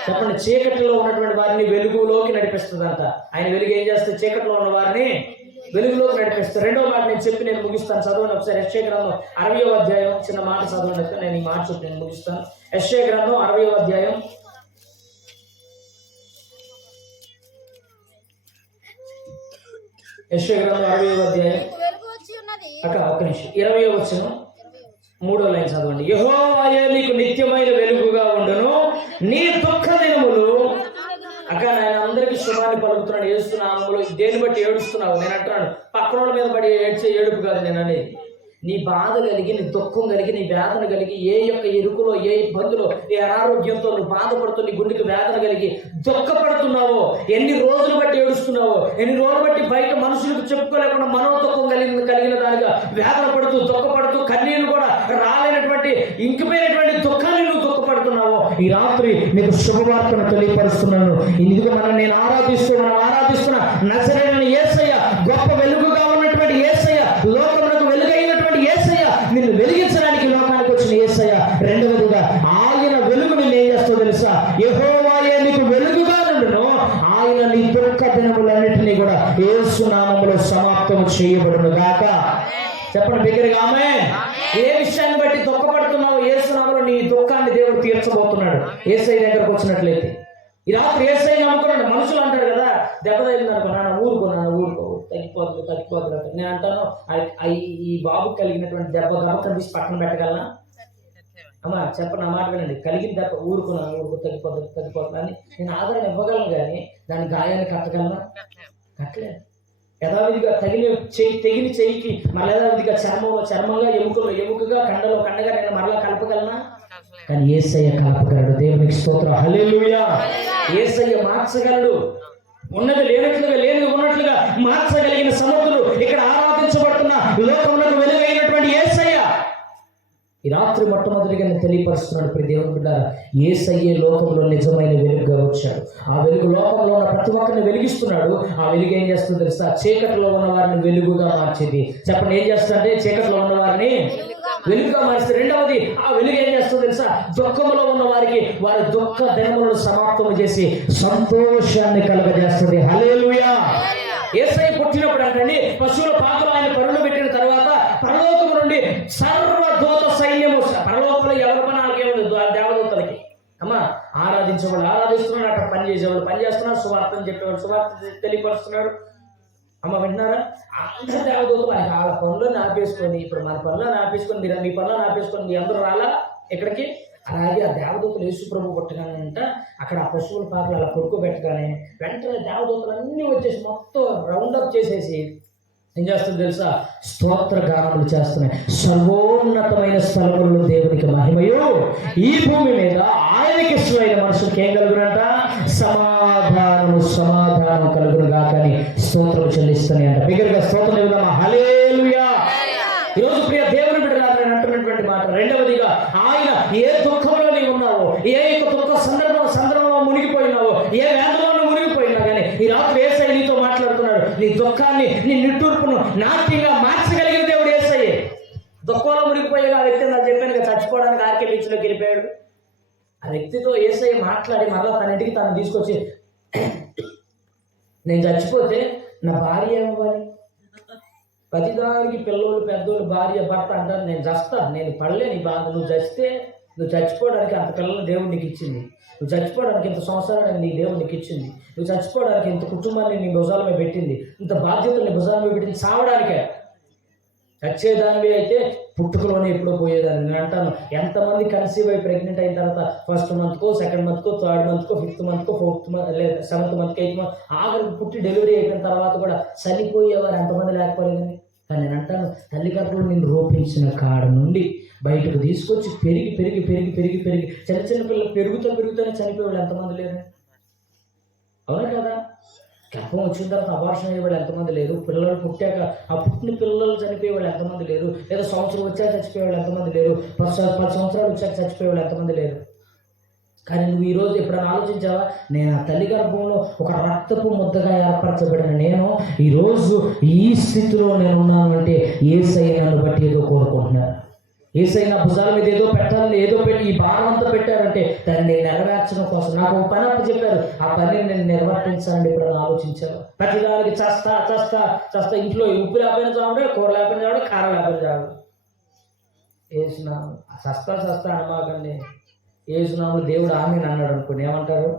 చెప్పండి. చీకటిలో ఉన్నటువంటి వారిని వెలుగులోకి నడిపిస్తుందంట. ఆయన వెలుగు ఏం చేస్తే చీకటిలో ఉన్న వారిని వెలుగులోకి నడిపిస్తారు. 2వ మాట నేను ముగిస్తాను. చదవండి ఒకసారి. యెషయా గ్రంథం 60వ అధ్యాయం. చిన్న మాట చదవండి, నేను ఈ మాట చెప్పి నేను ముగిస్తాను. యెషయా గ్రంథం 60వ అధ్యాయం. యెషయా గ్రంథం 60వ అధ్యాయం అక్క ఒక్క నిమిషం 20వ వచనం 3వ లైన్ చదవండి. యెహోవాయే నీకు నిత్యమైన వెలుగుగా ఉండును, నీ దుఃఖ దినములు. అక్క నేను అందరికీ శుభాన్ని పలుకుతున్నాను యేసునామములో. దేని బట్టి ఏడుస్తున్నావు? నేను అంటున్నాను, పక్కన వాళ్ళ మీద పడి ఏడ్చే ఏడుపు కాదు నేను అనేది. నీ బాధ కలిగి, నీ దుఃఖం కలిగి, నీ వేదన కలిగి, ఏ యొక్క ఇరుకులో, ఏ ఇబ్బందులో, ఏ అనారోగ్యంతో నువ్వు బాధపడుతూ నీ గుండెకి వేదన కలిగి దుఃఖపడుతున్నావో, ఎన్ని రోజులు బట్టి ఏడుస్తున్నావో, ఎన్ని రోజులు బట్టి బయట మనుషులకు చెప్పుకోలేకుండా మనోదుఖం కలిగిన దానిగా వేదన పడుతూ, దుఃఖపడుతూ, కన్నీళ్లు కూడా రాలేనటువంటి ఇంకిపోయినటువంటి దుఃఖాన్ని నువ్వు దుఃఖపడుతున్నావో, ఈ రాత్రి నీకు శుభవార్తను తెలియపరుస్తున్నాను. ఇదిగో మనం ఆరాధిస్తున్న నజరేయుడైన యేసయ్య, గొప్ప వెలుగుగా ఉన్నటువంటి యేసయ్య, లోకమునకు వెలుగైనటువంటి యేసయ్య, నిన్ను వెలిగించడానికి లోకానికి వచ్చిన యేసయ్య. 2వదిగా ఆయన వెలుగు నిన్ను ఏం చేస్తావు తెలుసా? యెహోవాయే నీకు వెలుగుగా నుండును, ఆయన నీ దుఃఖ దినములన్నిటినీ కూడా యేసు నామములో సమాప్తము చేయబడును గాక. చెప్పండి బిగ్గరగా ఆమేన్. ఏ విషయాన్ని బట్టి దుఃఖపడుతున్నావు, యేసు నామములో నీ దుఃఖాన్ని దేవుడు తీర్చబోతున్నాడు. యేసయ్య దగ్గరకు వచ్చినట్లయితే ఈ రాత్రి యేసయ్య నమ్ముకున్నాడు. మనుషులు అంటారు కదా, దెబ్బ తగిలిందనుకో, ఊరుకో తగ్గిపోతుంది. నేను అంటాను, ఈ బాబుకి కలిగినటువంటి దెబ్బ గమకం తీసి పక్కన పెట్టగలనా? అమ్మా చెప్పండి, ఆ మాట వినండి. కలిగిన దెబ్బ ఊరుకో తగ్గిపోతుంది అని నేను ఆదరణ ఇవ్వగలను, కానీ దాని గాయాన్ని కట్టగలనా? కట్టలేదు. యథావిధిగా తెగిన చెయ్యికి మళ్ళీ యథావిధిగా చర్మంగా ఎముకగా కండగా నేను మరలా కలపగలనా? కానీ యేసయ్య కలపగలడు. దేవునికి స్తోత్రం. హల్లెలూయా. యేసయ్య మార్చగలడు. ఉన్నది లేనట్లుగా, లేనిది ఉన్నట్లుగా మార్చగలిగిన సమర్థుడు, ఇక్కడ ఆరాధించబడుతున్న లోకంలో వెలుగైనటువంటి యేసయ్య. ఈ రాత్రి మొట్టమొదటిగా నేను తెలియపరుస్తున్నాడు ప్రియ దేవుని బిడ్డలారా, యేసయ్యే లోకంలో నిజమైన వెలుగుగా వచ్చాడు. ఆ వెలుగు లోకంలో ఉన్న ప్రతి ఒక్కరిని వెలిగిస్తున్నాడు. ఆ వెలుగు ఏం చేస్తుందో తెలుసా? చీకటిలో ఉన్న వారిని వెలుగుగా మార్చింది. చెప్పండి, ఏం చేస్తుందంటే చీకటిలో ఉన్న వారిని వెలుగుగా మారిస్తే. రెండవది, ఆ వెలుగు ఏం చేస్తుందో తెలుసా? దుఃఖంలో ఉన్న వారికి వారి దుఃఖ దినములను సమాప్తం చేసి సంతోషాన్ని కలుగజేస్తుంది. హల్లెలూయా. యేసయ్య పుట్టినప్పుడు అంటండి, పశువుల పాకలో ఆయన పరులు పెట్టిన తర్వాత పరలోకము నుండి సర్వదూత సైన్యము, పరలోకంలో ఎవరి పని ఆగే ఉంది, దేవదూతలకి అమ్మా ఆరాధించేవాళ్ళు ఆరాధిస్తున్నాడు, అక్కడ పని చేసేవాళ్ళు పని చేస్తున్నారు, సువార్తను చెప్పేవాళ్ళు సువార్త తెలియపరుస్తున్నాడు. అమ్మ వింటున్నారా? అందరూ దేవదూతలు వాళ్ళ పనులను ఆపేసుకొని, ఇప్పుడు మన పనులను ఆపేసుకొని, మీరు మీ పనులను ఆపేసుకొని మీ అందరూ రాలా ఇక్కడికి. అలాగే ఆ దేవదూతలు యేసు ప్రభు పుట్టగానే అంట, అక్కడ ఆ పశువుల పాకలు అలా పడుకోబెట్టగానే వెంటనే దేవదూతలు అన్నీ వచ్చేసి మొత్తం రౌండప్ చేసేసి ఏం చేస్తుంది తెలుసా? స్తోత్ర గానములు చేస్తున్నాయి. సర్వోన్నతమైన స్థలములలో దేవునికి మహిమయు, ఈ భూమి మీద ఆయనకి ఇష్టమైన మనుషులకి ఏం కలుగునంట? సమాధానము సమాధానం కలుగును గాకని స్తోత్రం చెల్లిస్తున్నాయి అంట. బిగ్గరగా స్తోత్రం చెల్లిద్దామా? హల్లెలూయా. ఈరోజు ప్రియ దేవుని బిడ్డలారా, నేను అంటున్నటువంటి మాట రెండవదిగా, ఆయన ఏ దుఃఖంలో నీవు ఉన్నావో, ఏ యొక్క దుఃఖ సందర్భంలో మునిగిపోయినావో, ఏ వేదనలో మునిగిపోయినా కానీ ఈ రాత్రి యేసయ్య నీతో మాట్లాడుతున్నాడు. నీ దుఃఖాన్ని, నీ నిట్టూర్పును నాట్యంగా మార్చగలిగిన దేవుడు యేసయ్య. దుఃఖంలో మునిగిపోయేగా ఆ వ్యక్తి నాకు చెప్పాను కదా, చచ్చిపోవడానికి ఆర్కే బీచ్లోకి వెళ్ళిపోయాడు. ఆ వ్యక్తితో యేసయ్య మాట్లాడి మరలా తన ఇంటికి తను తీసుకొచ్చి, నేను చచ్చిపోతే నా భార్య ఏమవ్వాలి? ప్రతిదానికి పిల్లలు పెద్దోళ్ళు భార్య భర్త అంటారు, నేను చస్తా, నేను పడలే నీ బాధ. నువ్వు చస్తే, నువ్వు చచ్చిపోవడానికి అంత పిల్లల్ని దేవుడు నీకు ఇచ్చింది, నువ్వు చచ్చిపోవడానికి ఇంత సంవత్సరాన్ని నీ దేవుడు నీకు ఇచ్చింది, నువ్వు చచ్చిపోవడానికి ఇంత కుటుంబాన్ని నీ భుజాల మీద పెట్టింది, ఇంత బాధ్యతలు నీ భుజాల మీద పెట్టింది సావడానికే. చచ్చేదానివి అయితే పుట్టుకలోనే ఎప్పుడో పోయేదాన్ని. నేను అంటాను, ఎంతమంది కన్సీవ్ అయి ప్రెగ్నెంట్ అయిన తర్వాత ఫస్ట్ మంత్కో, సెకండ్ మంత్కో, థర్డ్ మంత్కో, ఫిఫ్త్ మంత్కో, ఫోర్త్ మంత్ లేదా సెవెంత్ మంత్కి, ఎయిత్ మంత్ ఆఖరికి పుట్టి డెలివరీ అయిపోయిన తర్వాత కూడా చనిపోయేవారు ఎంతమంది లేకపోలేదని. కానీ నేను అంటాను, తల్లి గర్భంలో నిన్ను రూపించిన కాడ నుండి బయటకు తీసుకొచ్చి పెరిగి పెరిగి పెరిగి పెరిగి పెరిగి చిన్న చిన్న పిల్లలు పెరుగుతూనే చనిపోయేవాళ్ళు ఎంతమంది లేరు? అవునా కదా? గర్భం వచ్చిన తర్వాత అబార్షన్ అయ్యేవాళ్ళు ఎంతమంది లేరు? పిల్లలు పుట్టాక ఆ పుట్టిన పిల్లలు చనిపోయేవాళ్ళు ఎంతమంది లేరు? లేదా సంవత్సరం వచ్చాక చచ్చిపోయేవాళ్ళు ఎంతమంది లేరు? 10 సంవత్సరాలు వచ్చాక చచ్చిపోయేవాళ్ళు ఎంతమంది లేరు? కానీ నువ్వు ఈరోజు ఎప్పుడైనా ఆలోచించావా? నేను ఆ తల్లి గర్భంలో ఒక రక్తపు ముద్దగా ఏర్పరచబడిన నేను ఈరోజు ఈ స్థితిలో నేను ఉన్నాను అంటే యేసయ్య నన్ను బట్టి ఏదో కోరుకుంటున్నాను. యేసయ్య నా భుజాల మీద ఏదో పెట్టాలని, ఏదో పెట్టి ఈ భారం అంతా పెట్టారంటే దాన్ని నేను నెరవేర్చడం కోసం నాకు ఒక పని అప్పు చెప్పారు, ఆ పనిని నేను నిర్వర్తించాలని ఎప్పుడైనా ఆలోచించాను. ప్రతిదానికి చస్తా చస్తా చస్తా, ఇంట్లో ఉప్పు లేకపోయినా చావడే, కూర లేకపోయినా చావడే, కారం లేకపోయినా చావడు. ఏసునాము చస్తా అనమాకండి. ఏసునాము దేవుడు ఆమెను అన్నాడు అనుకోండి, ఏమంటారు?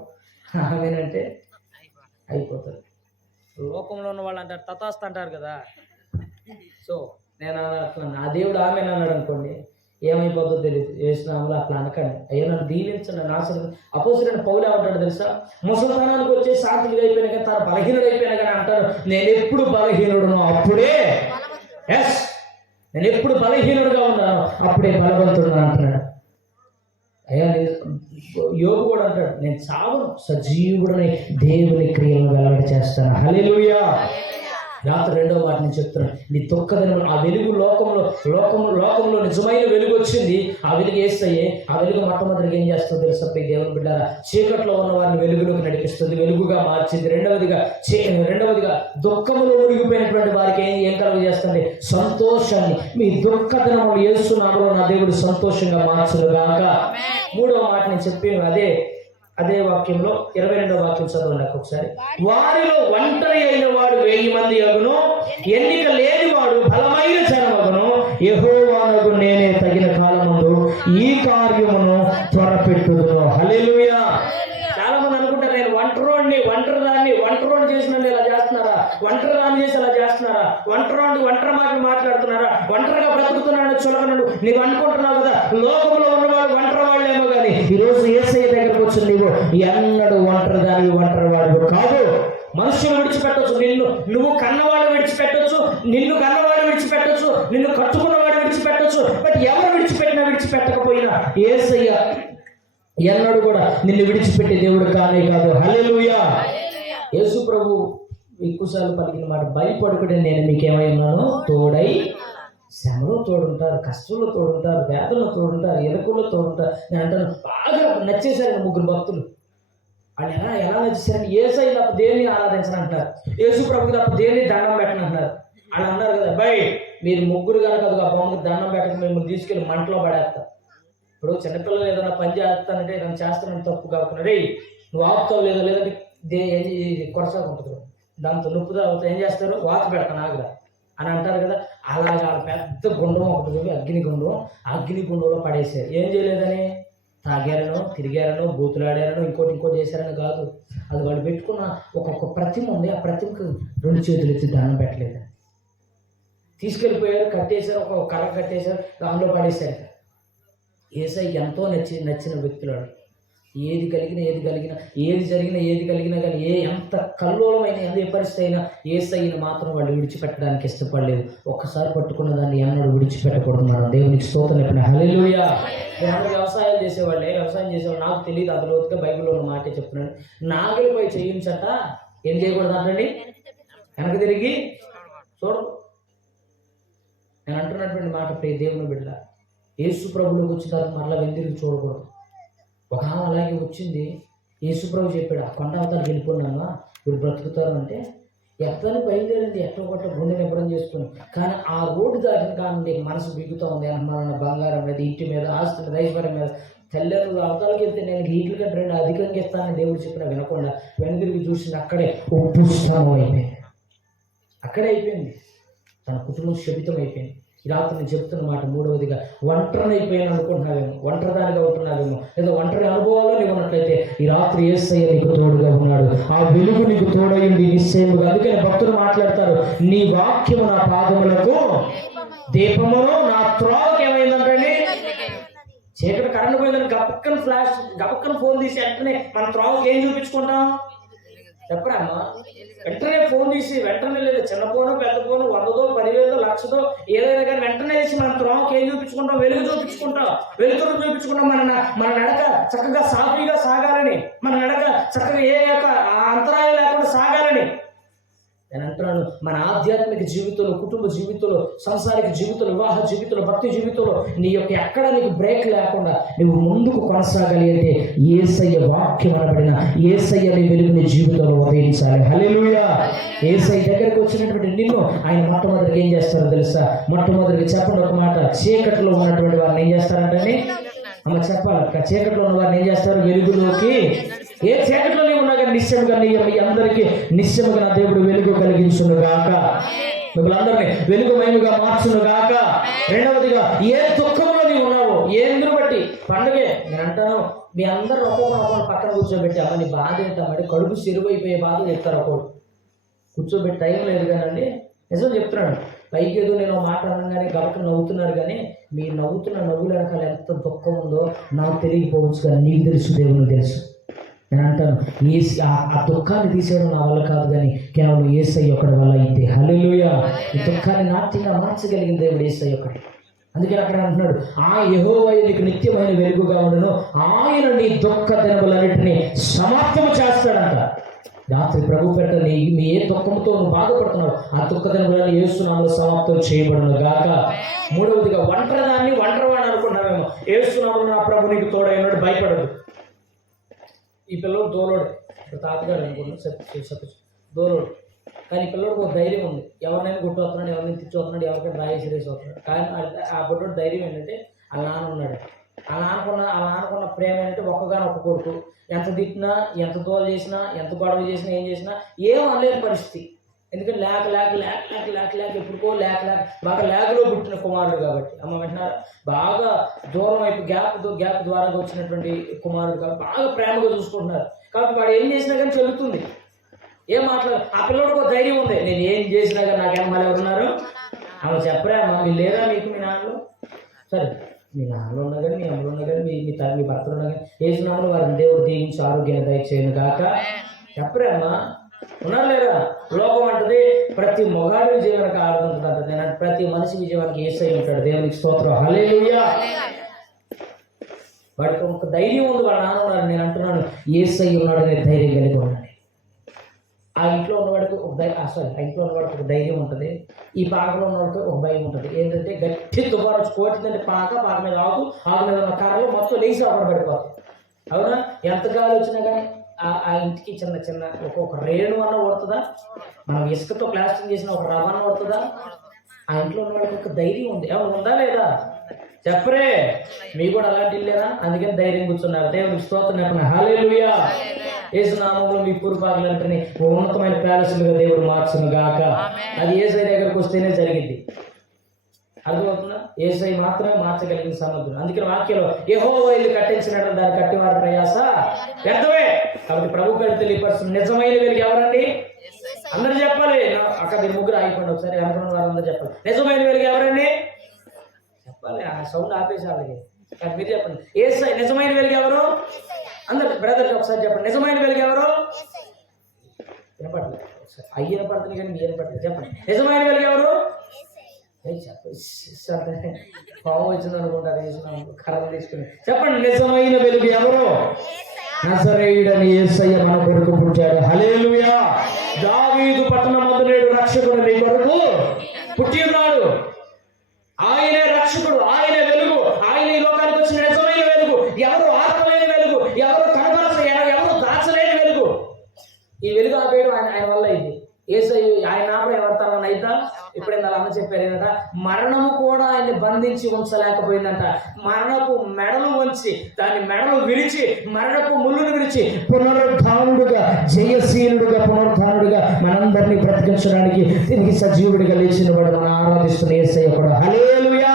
ఆమెనంటే అయిపోతుంది. లోకంలో ఉన్న వాళ్ళు అంటారు తథాస్తు అంటారు కదా. సో నేను అట్లా ఆ దేవుడు ఆమెను అన్నాడు అనుకోండి, ఏమైపోతుందో తెలియదు. ఏసునాములు అట్లా అనకండి. అయ్యా నన్ను దీవించండి, నన్ను ఆశీర్వదించండి. అపోస్తలుడైన పౌలు ఏమంటాడు తెలుసా? ముసలితనానికి వచ్చే శాంతులుగా అయిపోయినా కానీ, తన బలహీనుడు అయిపోయినా కానీ అంటాడు, నేను ఎప్పుడు బలహీనుడునో అప్పుడే, ఎస్ నేను ఎప్పుడు బలహీనుడుగా ఉన్నాను అప్పుడే బలవంతుడు అంటున్నాడు. అయ్యా యోగు కూడా అంటాడు, నేను చావును, సజీవుడని దేవుని క్రియలను వెల్లడి చేస్తాను. హల్లెలూయా. రాత్రి రెండవ మాట నేను చెప్తున్నాను, నీ దుఃఖదినములు ఆ వెలుగు లోకంలో నిజమైన వెలుగు వచ్చింది. ఆ వెలుగు యేసయ్యే. ఆ వెలుగు మొట్టమొదటిగా ఏం చేస్తుందో తెలుసా ప్రియ దేవుని బిడ్డారా? చీకట్లో ఉన్న వారిని వెలుగులోకి నడిపిస్తుంది, వెలుగుగా మార్చింది. రెండవదిగా దుఃఖములో మునిగిపోయినటువంటి వారికి ఏం కలుగజేస్తుంది? సంతోషాన్ని. మీ దుఃఖ దినములు యేసు నామములో నా దేవుడు సంతోషంగా మార్చునుగాక. మూడవ మాట నేను చెప్పాను, అదే వాక్యంలో 22వ వాక్యం చదవండి నాకు ఒకసారి. వారిలో ఒంటరి అయిన వాడు 1000 మంది అగును, ఎన్నిక లేని వాడు బలమైన జనమగును. యెహోవానగు నేనే తగిన కాలముందు ఈ కార్యమును త్వరపెట్టుదును. హల్లెలూయా. చాలా మంది అనుకుంటారు, నేను ఒంటరిదాన్ని చేసిన ఇలా చేస్తున్నారా, ఒంటరిదాన్ని చేసి అలా చేస్తున్నారా, ఒంటరి మాటలు మాట్లాడుతున్నారా, ఒంటరిగా బ్రతుకుతున్నాడు చులకనుడు నీవు అనుకుంటున్నావు కదా. లోకంలో ఉన్నవాడు ఒంటరి వాళ్ళేమో కానీ ఈరోజు యేసయ్య దగ్గరకు వచ్చి నీవు ఎన్నడూ ఒంటరి వాడు కాదు. మనుషులు విడిచిపెట్టవచ్చు, నువ్వు కన్నవాడు విడిచిపెట్టవచ్చు, నిన్ను కన్నవాడు విడిచిపెట్టవచ్చు, నిన్ను కట్టుకున్నవాడు విడిచిపెట్టవచ్చు. బట్ ఎవరు విడిచిపెట్టకపోయినా యేసయ్య ఎన్నడూ కూడా నిన్ను విడిచిపెట్టే దేవుడు కానే కాదు. హల్లెలూయా. యేసు ప్రభు ఎక్కువసార్లు పలికిన మాట, భయపడుకునే నేను మీకేమై ఉన్నాను, తోడై. శ్రమలో తోడుంటారు, కష్టంలో తోడుంటారు, వేదనలో తోడుంటారు, ఎరుకుల్లో తోడుంటారు. నేను అంటాను, బాగా నచ్చేశారు 3 భక్తులు. వాళ్ళు ఎలా నచ్చేసారంటే, యేసయ్య తప్ప దేన్ని ఆరాధించని అంటారు, యేసు ప్రభుకి తప్ప దేన్ని దండం పెట్టని అంటారు. వాళ్ళు అన్నారు కదా, అబ్బాయి మీరు 3 కనుక ఆ బొమ్మకి దండం పెట్టక మిమ్మల్ని తీసుకెళ్ళి మంటలో పడేస్తారు. ఇప్పుడు చిన్నపిల్లలు ఏదైనా పని చేస్తానంటే నన్ను చేస్తానని తప్పు కాకుండా, రే నువ్వు ఆపుతావు లేదంటే కొరసాగుంటుంది, దాంతో నొప్పి తాగుతా ఏం చేస్తారు, వాత పెడతాను ఆగ్రా అని అంటారు కదా. అలాగా పెద్ద గుండం ఒకటి, అగ్నిగుండంలో పడేసారు. ఏం చేయలేదని, తాగారనో తిరిగారనో బూతులాడారనో ఇంకోటి చేశారని కాదు. అది వాళ్ళు పెట్టుకున్న ఒక్కొక్క ప్రతిమ ఉంది, ఆ ప్రతిమకు 2 చేతులు ఎత్తి దానం పెట్టలేదు. తీసుకెళ్ళిపోయారు, కట్టేశారు, ఒక కర్ర కట్టేశారు, దానిలో పడేశారు. యేసయ్య ఎంతో నచ్చిన వ్యక్తులు. ఏది జరిగినా కానీ ఎంత కల్లోలమైన ఏ పరిస్థితి అయినా యేసయ్యను మాత్రం వాళ్ళు విడిచిపెట్టడానికి ఇష్టపడలేదు. ఒక్కసారి పట్టుకున్న దాన్ని ఎన్నడూ విడిచిపెట్టకూడదు. మనం దేవునికి స్తోత్రం చెప్పిన హల్లెలూయా. వ్యవసాయం చేసేవాళ్ళు నాకు తెలియదు, అది లోతుగా బైబిల్లో ఉన్న మాటే చెప్తున్నాను. నాగలిపై చేయించట ఏం చేయకూడదు అంటండి, వెనక తిరిగి చూడు. నేను అంటున్నటువంటి మాట ప్రియ దేవుని బిడ్డ, యేసు ప్రభులోకి వచ్చిన తర్వాత మరలా వెందిరిగి చూడకూడదు. ఒక ఆమె అలాగే వచ్చింది, యేసు ప్రభు చెప్పాడు, ఆ కొండ అవతలకి వెళ్ళిపోయినామా వీళ్ళు బ్రతుకుతారు అంటే, ఎత్తని బయలుదేరింది, ఎట్టగొట్ట గుండె నిబ్బరం చేసుకుని. కానీ ఆ రోడ్డు దాటిన కానీ మనసు బిగుతూ ఉంది. మన బంగారం మీద, ఇంటి మీద, ఆస్తి మీద, ఐశ్వర్యం మీద, తల్లిదండ్రులు అవతలకి వెళ్తే నేను వీటి కంటే 2 అధికంగా ఇస్తానని దేవుడు చెప్పినా వినకుండా వెనుదిరిగి చూసింది. అక్కడే ఉప్పుస్థానం అయిపోయింది, అక్కడే అయిపోయింది. తన కుటుంబం శపితం అయిపోయింది. ఈ రాత్రి నేను చెప్తున్న మాట, 3వదిగా ఒంటరిని అయిపోయాను అనుకుంటున్నావేమో, ఒంటరిదానిగా ఉంటున్నావేమో, లేదా ఒంటరి అనుభవాల్లో నీవు ఉన్నట్లయితే ఈ రాత్రి యేసయ్య నీకు తోడుగా ఉన్నాడు. ఆ వెలుగు నీకు తోడయింది నిశ్చయముగా. అందుకని భక్తులు మాట్లాడతారు, నీ వాక్యము నా పాదములకు దీపమును నా త్రోవకు ఏమైందంటండి. చీకటి కరెంట్ పోయిందని గబక్కన ఫోన్ తీసి వెంటనే మన త్రోవకి ఏం చూపించుకుంటాం చెప్పరా అమ్మా? వెంటనే ఫోన్ తీసి వెంటనే లేదు, చిన్న ఫోను పెద్ద ఫోను, 100దో 10,000దో 1,00,000దో ఏదైనా కానీ వెంటనే తీసి మన త్రోవకి ఏం చూపించుకుంటాం, వెలుగు చూపించుకుంటాం, వెలుగును చూపించుకుంటాం. మన నడక చక్కగా సాఫీగా సాగాలని, మన నడక చక్కగా ఏ యొక్క అంతరాయం లేకుండా సాగాలని నేను అంటున్నాను. మన ఆధ్యాత్మిక జీవితంలో, కుటుంబ జీవితంలో, సంసారిక జీవితంలో, వివాహ జీవితంలో, భక్తి జీవితంలో నీ యొక్క ఎక్కడ నీకు బ్రేక్ లేకుండా నువ్వు ముందుకు కొనసాగాలి అంటే యేసయ్య వాక్యం అనబడిన యేసయ్య నీ వెలుగుని జీవితంలో ఉపయోగించాలి. హల్లెలూయా. యేసయ్య దగ్గరికి వచ్చినటువంటి నిన్ను ఆయన మొట్టమొదటిగా ఏం చేస్తారో తెలుసా? మొట్టమొదటిగా చెప్పండి ఒక మాట, చీకట్లో ఉన్నటువంటి వారిని ఏం చేస్తారంటే అమ్మ చెప్పాలి, చీకట్లో ఉన్న వారిని ఏం చేస్తారు? వెలుగులోకి. ఏ చీకట్లోనే ఉన్నా కానీ నిశ్చయముగా మీ అందరికీ నిశ్చయముగా నా దేవుడు వెలుగు కలిగించును గాక, మిమ్మల్ని అందరినీ వెలుగుమయముగా మార్చును గాక. రెండవదిగా, ఏ దుఃఖంలో నీవు ఉన్నావో, ఎందును బట్టి పండుగే నేను అంటాను, మీ అందరూ ఒక్కొక్కరు పక్కన కూర్చోబెట్టి అమ్మ నీ బాధ ఏంటమ్మంటే కడుపు చెరువైపోయే బాధలు చెప్తారు. ఒక్కోడు కూర్చోబెట్టి టైం లేదు కానండి, నిజం చెప్తున్నాను. పైకి ఏదో నేను మాట అనగానే గబక నవ్వుతున్నారు, కానీ మీరు నవ్వుతున్న నవ్వుల వెనకాల ఎంత దుఃఖం ఉందో నాకు తెలియకపోవచ్చు, కానీ నీకు తెలుసు, దేవునికి తెలుసు. నేను అంటాను, ఆ దుఃఖాన్ని తీసేయడం నా వల్ల కాదు, కానీ కేవలం యేసయ్య ఒకటి వల్ల అయింది. హల్లెలూయా. ఈ దుఃఖాన్ని నాట్యంగా మార్చగలిగిన దేవుడు యేసయ్య ఒకటి. అందుకని అక్కడ అంటున్నాడు, ఆ యెహోవా నీకు నిత్యమైన వెలుగుగా ఉండను, ఆయన నీ దుఃఖ దినములన్నిటినీ సమాప్తము చేస్తాడంట. రాత్రి ప్రభు పెట్ట మీ ఏ దుఃఖంతో నువ్వు బాధపడుతున్నావు ఆ దుఃఖ దినములను యేసు నామములో సమాప్తం చేయబడును గాక. మూడవదిగా, ఒంటరిదాన్ని ఒంటరివాడిని అనుకున్నావేమో, యేసు నామములో నా ప్రభు నీకు తోడైనాడు, భయపడదు. ఈ పిల్లడు దోలోడు, తాతగాడు అనుకున్నాడు, దోలోడు, కానీ ఈ పిల్లడికి ఒక ధైర్యం ఉంది. ఎవరినైనా గుట్టవుతున్నాడు, ఎవరినైనా తిట్టవుతున్నాడు, ఎవరికైనా రాయేసి రేసి అవుతున్నాడు. కానీ ఆ బుడ్డోడు ధైర్యం ఏంటంటే ఆ నాన్న ఉన్నాడు. ఆ నాన్నకున్న ప్రేమ ఏంటంటే ఒక్కగానే ఒక్క కొడుకు. ఎంత తిట్టినా, ఎంత దోలు చేసినా, ఎంత గొడవ చేసినా, ఏం చేసినా ఏం అనలేని పరిస్థితి. ఎందుకంటే లేక ఎప్పుడుకో లేక బాగా లేకలో పుట్టిన కుమారుడు కాబట్టి. అమ్మ వింటున్నారా? బాగా దూరం వైపు గ్యాప్ ద్వారా వచ్చినటువంటి కుమారుడు కాబట్టి బాగా ప్రేమగా చూసుకుంటున్నారు. కాబట్టి వాడు ఏం చేసినా కానీ చెల్లుతుంది, ఏం మాట్లాడారు. ఆ పిల్లడికి ఒక ధైర్యం ఉంది, నేను ఏం చేసినా కానీ నాకేం మళ్ళీ ఎవరున్నారు అమ్మ చెప్పరా, అమ్మ మీరు లేరా మీకు మీ నాన్నలు? సరే మీ నాన్నలు ఉన్నా కానీ, మీ అమ్మలు ఉన్నా కానీ, మీ భర్తలు ఉన్నా కానీ, ఏసునామములో వారిని దేవుడు దీవించి ఆరోగ్యాన్ని దయచేయను గాక. చెప్పరా అమ్మా, ఉన్నారు లేరా? లోకం అంటది ప్రతి మొగాడి విజయానికి ఆడుతుంటాడు, నేను ప్రతి మనిషి విజయానికి యేసయ్య ఉంటాడు. దేవునికి స్తోత్రం, హల్లెలూయా. వాడికి ఒక ధైర్యం ఉంది, వాళ్ళ నాన్న ఉన్నాడు. నేను అంటున్నాను, యేసయ్య ఉన్నాడు అనే ధైర్యం కలిగి ఉండండి. ఆ ఇంట్లో ఉన్నవాడికి ఒక ఆ ఇంట్లో ఉన్నవాడికి ఒక ధైర్యం ఉంటుంది, ఈ పాకలో ఉన్నవాడికి ఒక భయం ఉంటుంది. ఏంటంటే గట్టి తుఫాను వచ్చి కోటిందంటే పాక మీద ఆకు మీద ఉన్న కర్రలు మొత్తం లేచి అక్కడ పడిపోతాయి. అవునా? ఎంత గాలి వచ్చినా కానీ ఆ ఇంటికి చిన్న చిన్న ఒక్కొక్క రేణు అన్న పడుతుందా? మనం ఇసుకతో ప్లాస్టింగ్ చేసిన ఒక రవ్వన్న పడుతుందా? ఆ ఇంట్లో ఉన్న వాళ్ళకి ఒక ధైర్యం ఉంది. ఏమన్నా ఉందా లేదా? చెప్పరే, మీకు కూడా అలాంటి ఇల్లేనా? అందుకని ధైర్యం కూర్చున్నారు. దేవునికి స్తోత్రం చెప్పండి. హల్లెలూయా. యేసు నామములో మీ పూర్వపాకులంటే ఉన్నతమైన ప్యాలెస్లుగా దేవుడు మార్చును గాక. అది యేసయ్య దగ్గరకు వస్తేనే జరిగింది. అర్థమవుతుందా? యేసయ్య మాత్రమే మార్చగలిగిన సమర్థుడు. అందుకని వాక్యంలో యెహోవా ఇల్లు కట్టించినట్టు దాన్ని కట్టివారి ప్రయాస వ్యర్థమే. కాబట్టి ప్రభు గారు తెలియపరుస్తుంది నిజమైన వెలుగు ఎవరండి? అందరూ చెప్పాలి. అక్కడ మీరు ముగ్గురు ఆగిపోండి ఒకసారి. అనుకున్న వారందరూ చెప్పాలి. నిజమైన వెలుగు ఎవరండి? చెప్పాలి. ఆ సౌండ్ ఆపేసి వాళ్ళకి. కానీ మీరు చెప్పండి. యేసయ్య నిజమైన వెలుగు ఎవరు? అందరు బ్రదర్ ఒకసారి చెప్పండి. నిజమైన వెలుగు ఎవరు? వినపడలేదు. అయ్యన పడుతుంది కానీ మీరు పడుతుంది. చెప్పండి. నిజమైన వెలుగు ఎవరు? పాము వచ్చింది అనుకుంటారు. కర్రలు తీసుకుని చెప్పండి. నిజమైన వెలుగు ఎవరు? నజరేయుడని యేసయ్య మన కొరకు పుట్టాడు. హల్లెలూయా. దావీదు పట్టణమందు నేడు రక్షకుడు మీ కొరకు పుట్టి ఉన్నాడు. ఆయనే రక్షకుడు, ఆయనే వెలుగు, ఆయన ఈ లోకానికి వచ్చిన నిజమైన వెలుగు. ఎవరు ఆత్మమైన వెలుగు, ఎవరు కనబరచ ఎవరు దాచలేని వెలుగు. ఈ వెలుగు ఆపేయడం ఆయన వల్ల అయింది. యేసయ్య ఆయన నాపడే వర్తమానం అయితా. ఇప్పుడు అలా అమ్మ చెప్పారు ఏంటంట, మరణము కూడా ఆయన్ని బంధించి ఉంచలేకపోయిందంట. మరణపు మెడలు వంచి దాని మెడలు విరిచి మరణపు ముళ్ళును విరిచి పునరుద్ధానుడుగా జయశీలుడుగా పునరుద్ధానుడుగా మనందరినీ బ్రతికించడానికి దీనికి సజీవుడిగా లేచిన వాడు మనం ఆరాధిస్తున్న యేసయ్య కూడా. హల్లెలూయా.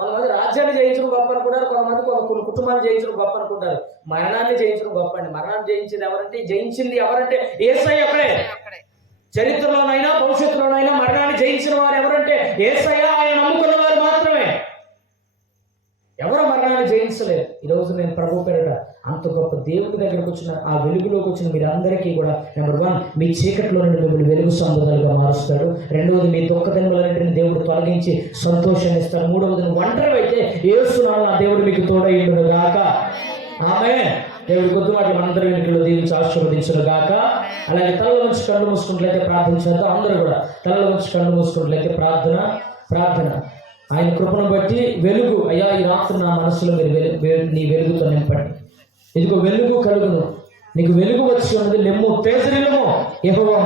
కొంతమంది రాజ్యాన్ని జయించడం గొప్ప అనుకుంటారు, కొంతమంది కొన్ని కుటుంబాన్ని జయించడం గొప్ప అనుకుంటారు. మరణాన్ని జయించడం గొప్ప అండి. మరణాన్ని జయించింది ఎవరంటే యేసయ్య ఒక్కడే. చరిత్రలోనైనా భవిష్యత్తులోనైనా మరణాన్ని జయించిన వారు ఎవరంటే యేసయ్య, ఆయన నమ్ముకున్న వారు మాత్రమే. ఎవరు మరణాన్ని జయించలేరు. ఈరోజు నేను ప్రభు పేరిట అంత గొప్ప దేవుడి దగ్గరకు వచ్చిన ఆ వెలుగులోకి వచ్చిన మీరు అందరికీ కూడా నెంబర్ 1 మీ చీకట్లో నుండి మిమ్మల్ని వెలుగు సంబంధాలుగా మారుస్తాడు. రెండవది మీ దుఃఖదినములన్నింటిని దేవుడు తొలగించి సంతోషాన్ని ఇస్తాడు. మూడవది ఒంటరి అయితే యేసు నామమున దేవుడు మీకు తోడైయుండును గాక. ఆమేన్. దేవుడి కొద్ది మాటలు మనందరి వెనుకలో దీవించి ఆశీర్వదించును గాక. అలాగే తలలో నుంచి కళ్ళు మూసుకున్నట్లయితే ప్రార్థన చేద్దాం. అందరూ కూడా తలలో నుంచి కళ్ళు మూసుకున్నట్లయితే ప్రార్థన. ఆయన కృపను బట్టి వెలుగు అయ్యా ఈ రాత్రి నా మనసులో మీరు నీ వెలుగుతో నింపండి. ఇదిగో వెలుగు కలుగును, నీకు వెలుగు వచ్చి ఉన్నది, లెమ్ము తేజరిల్లము యెహోవా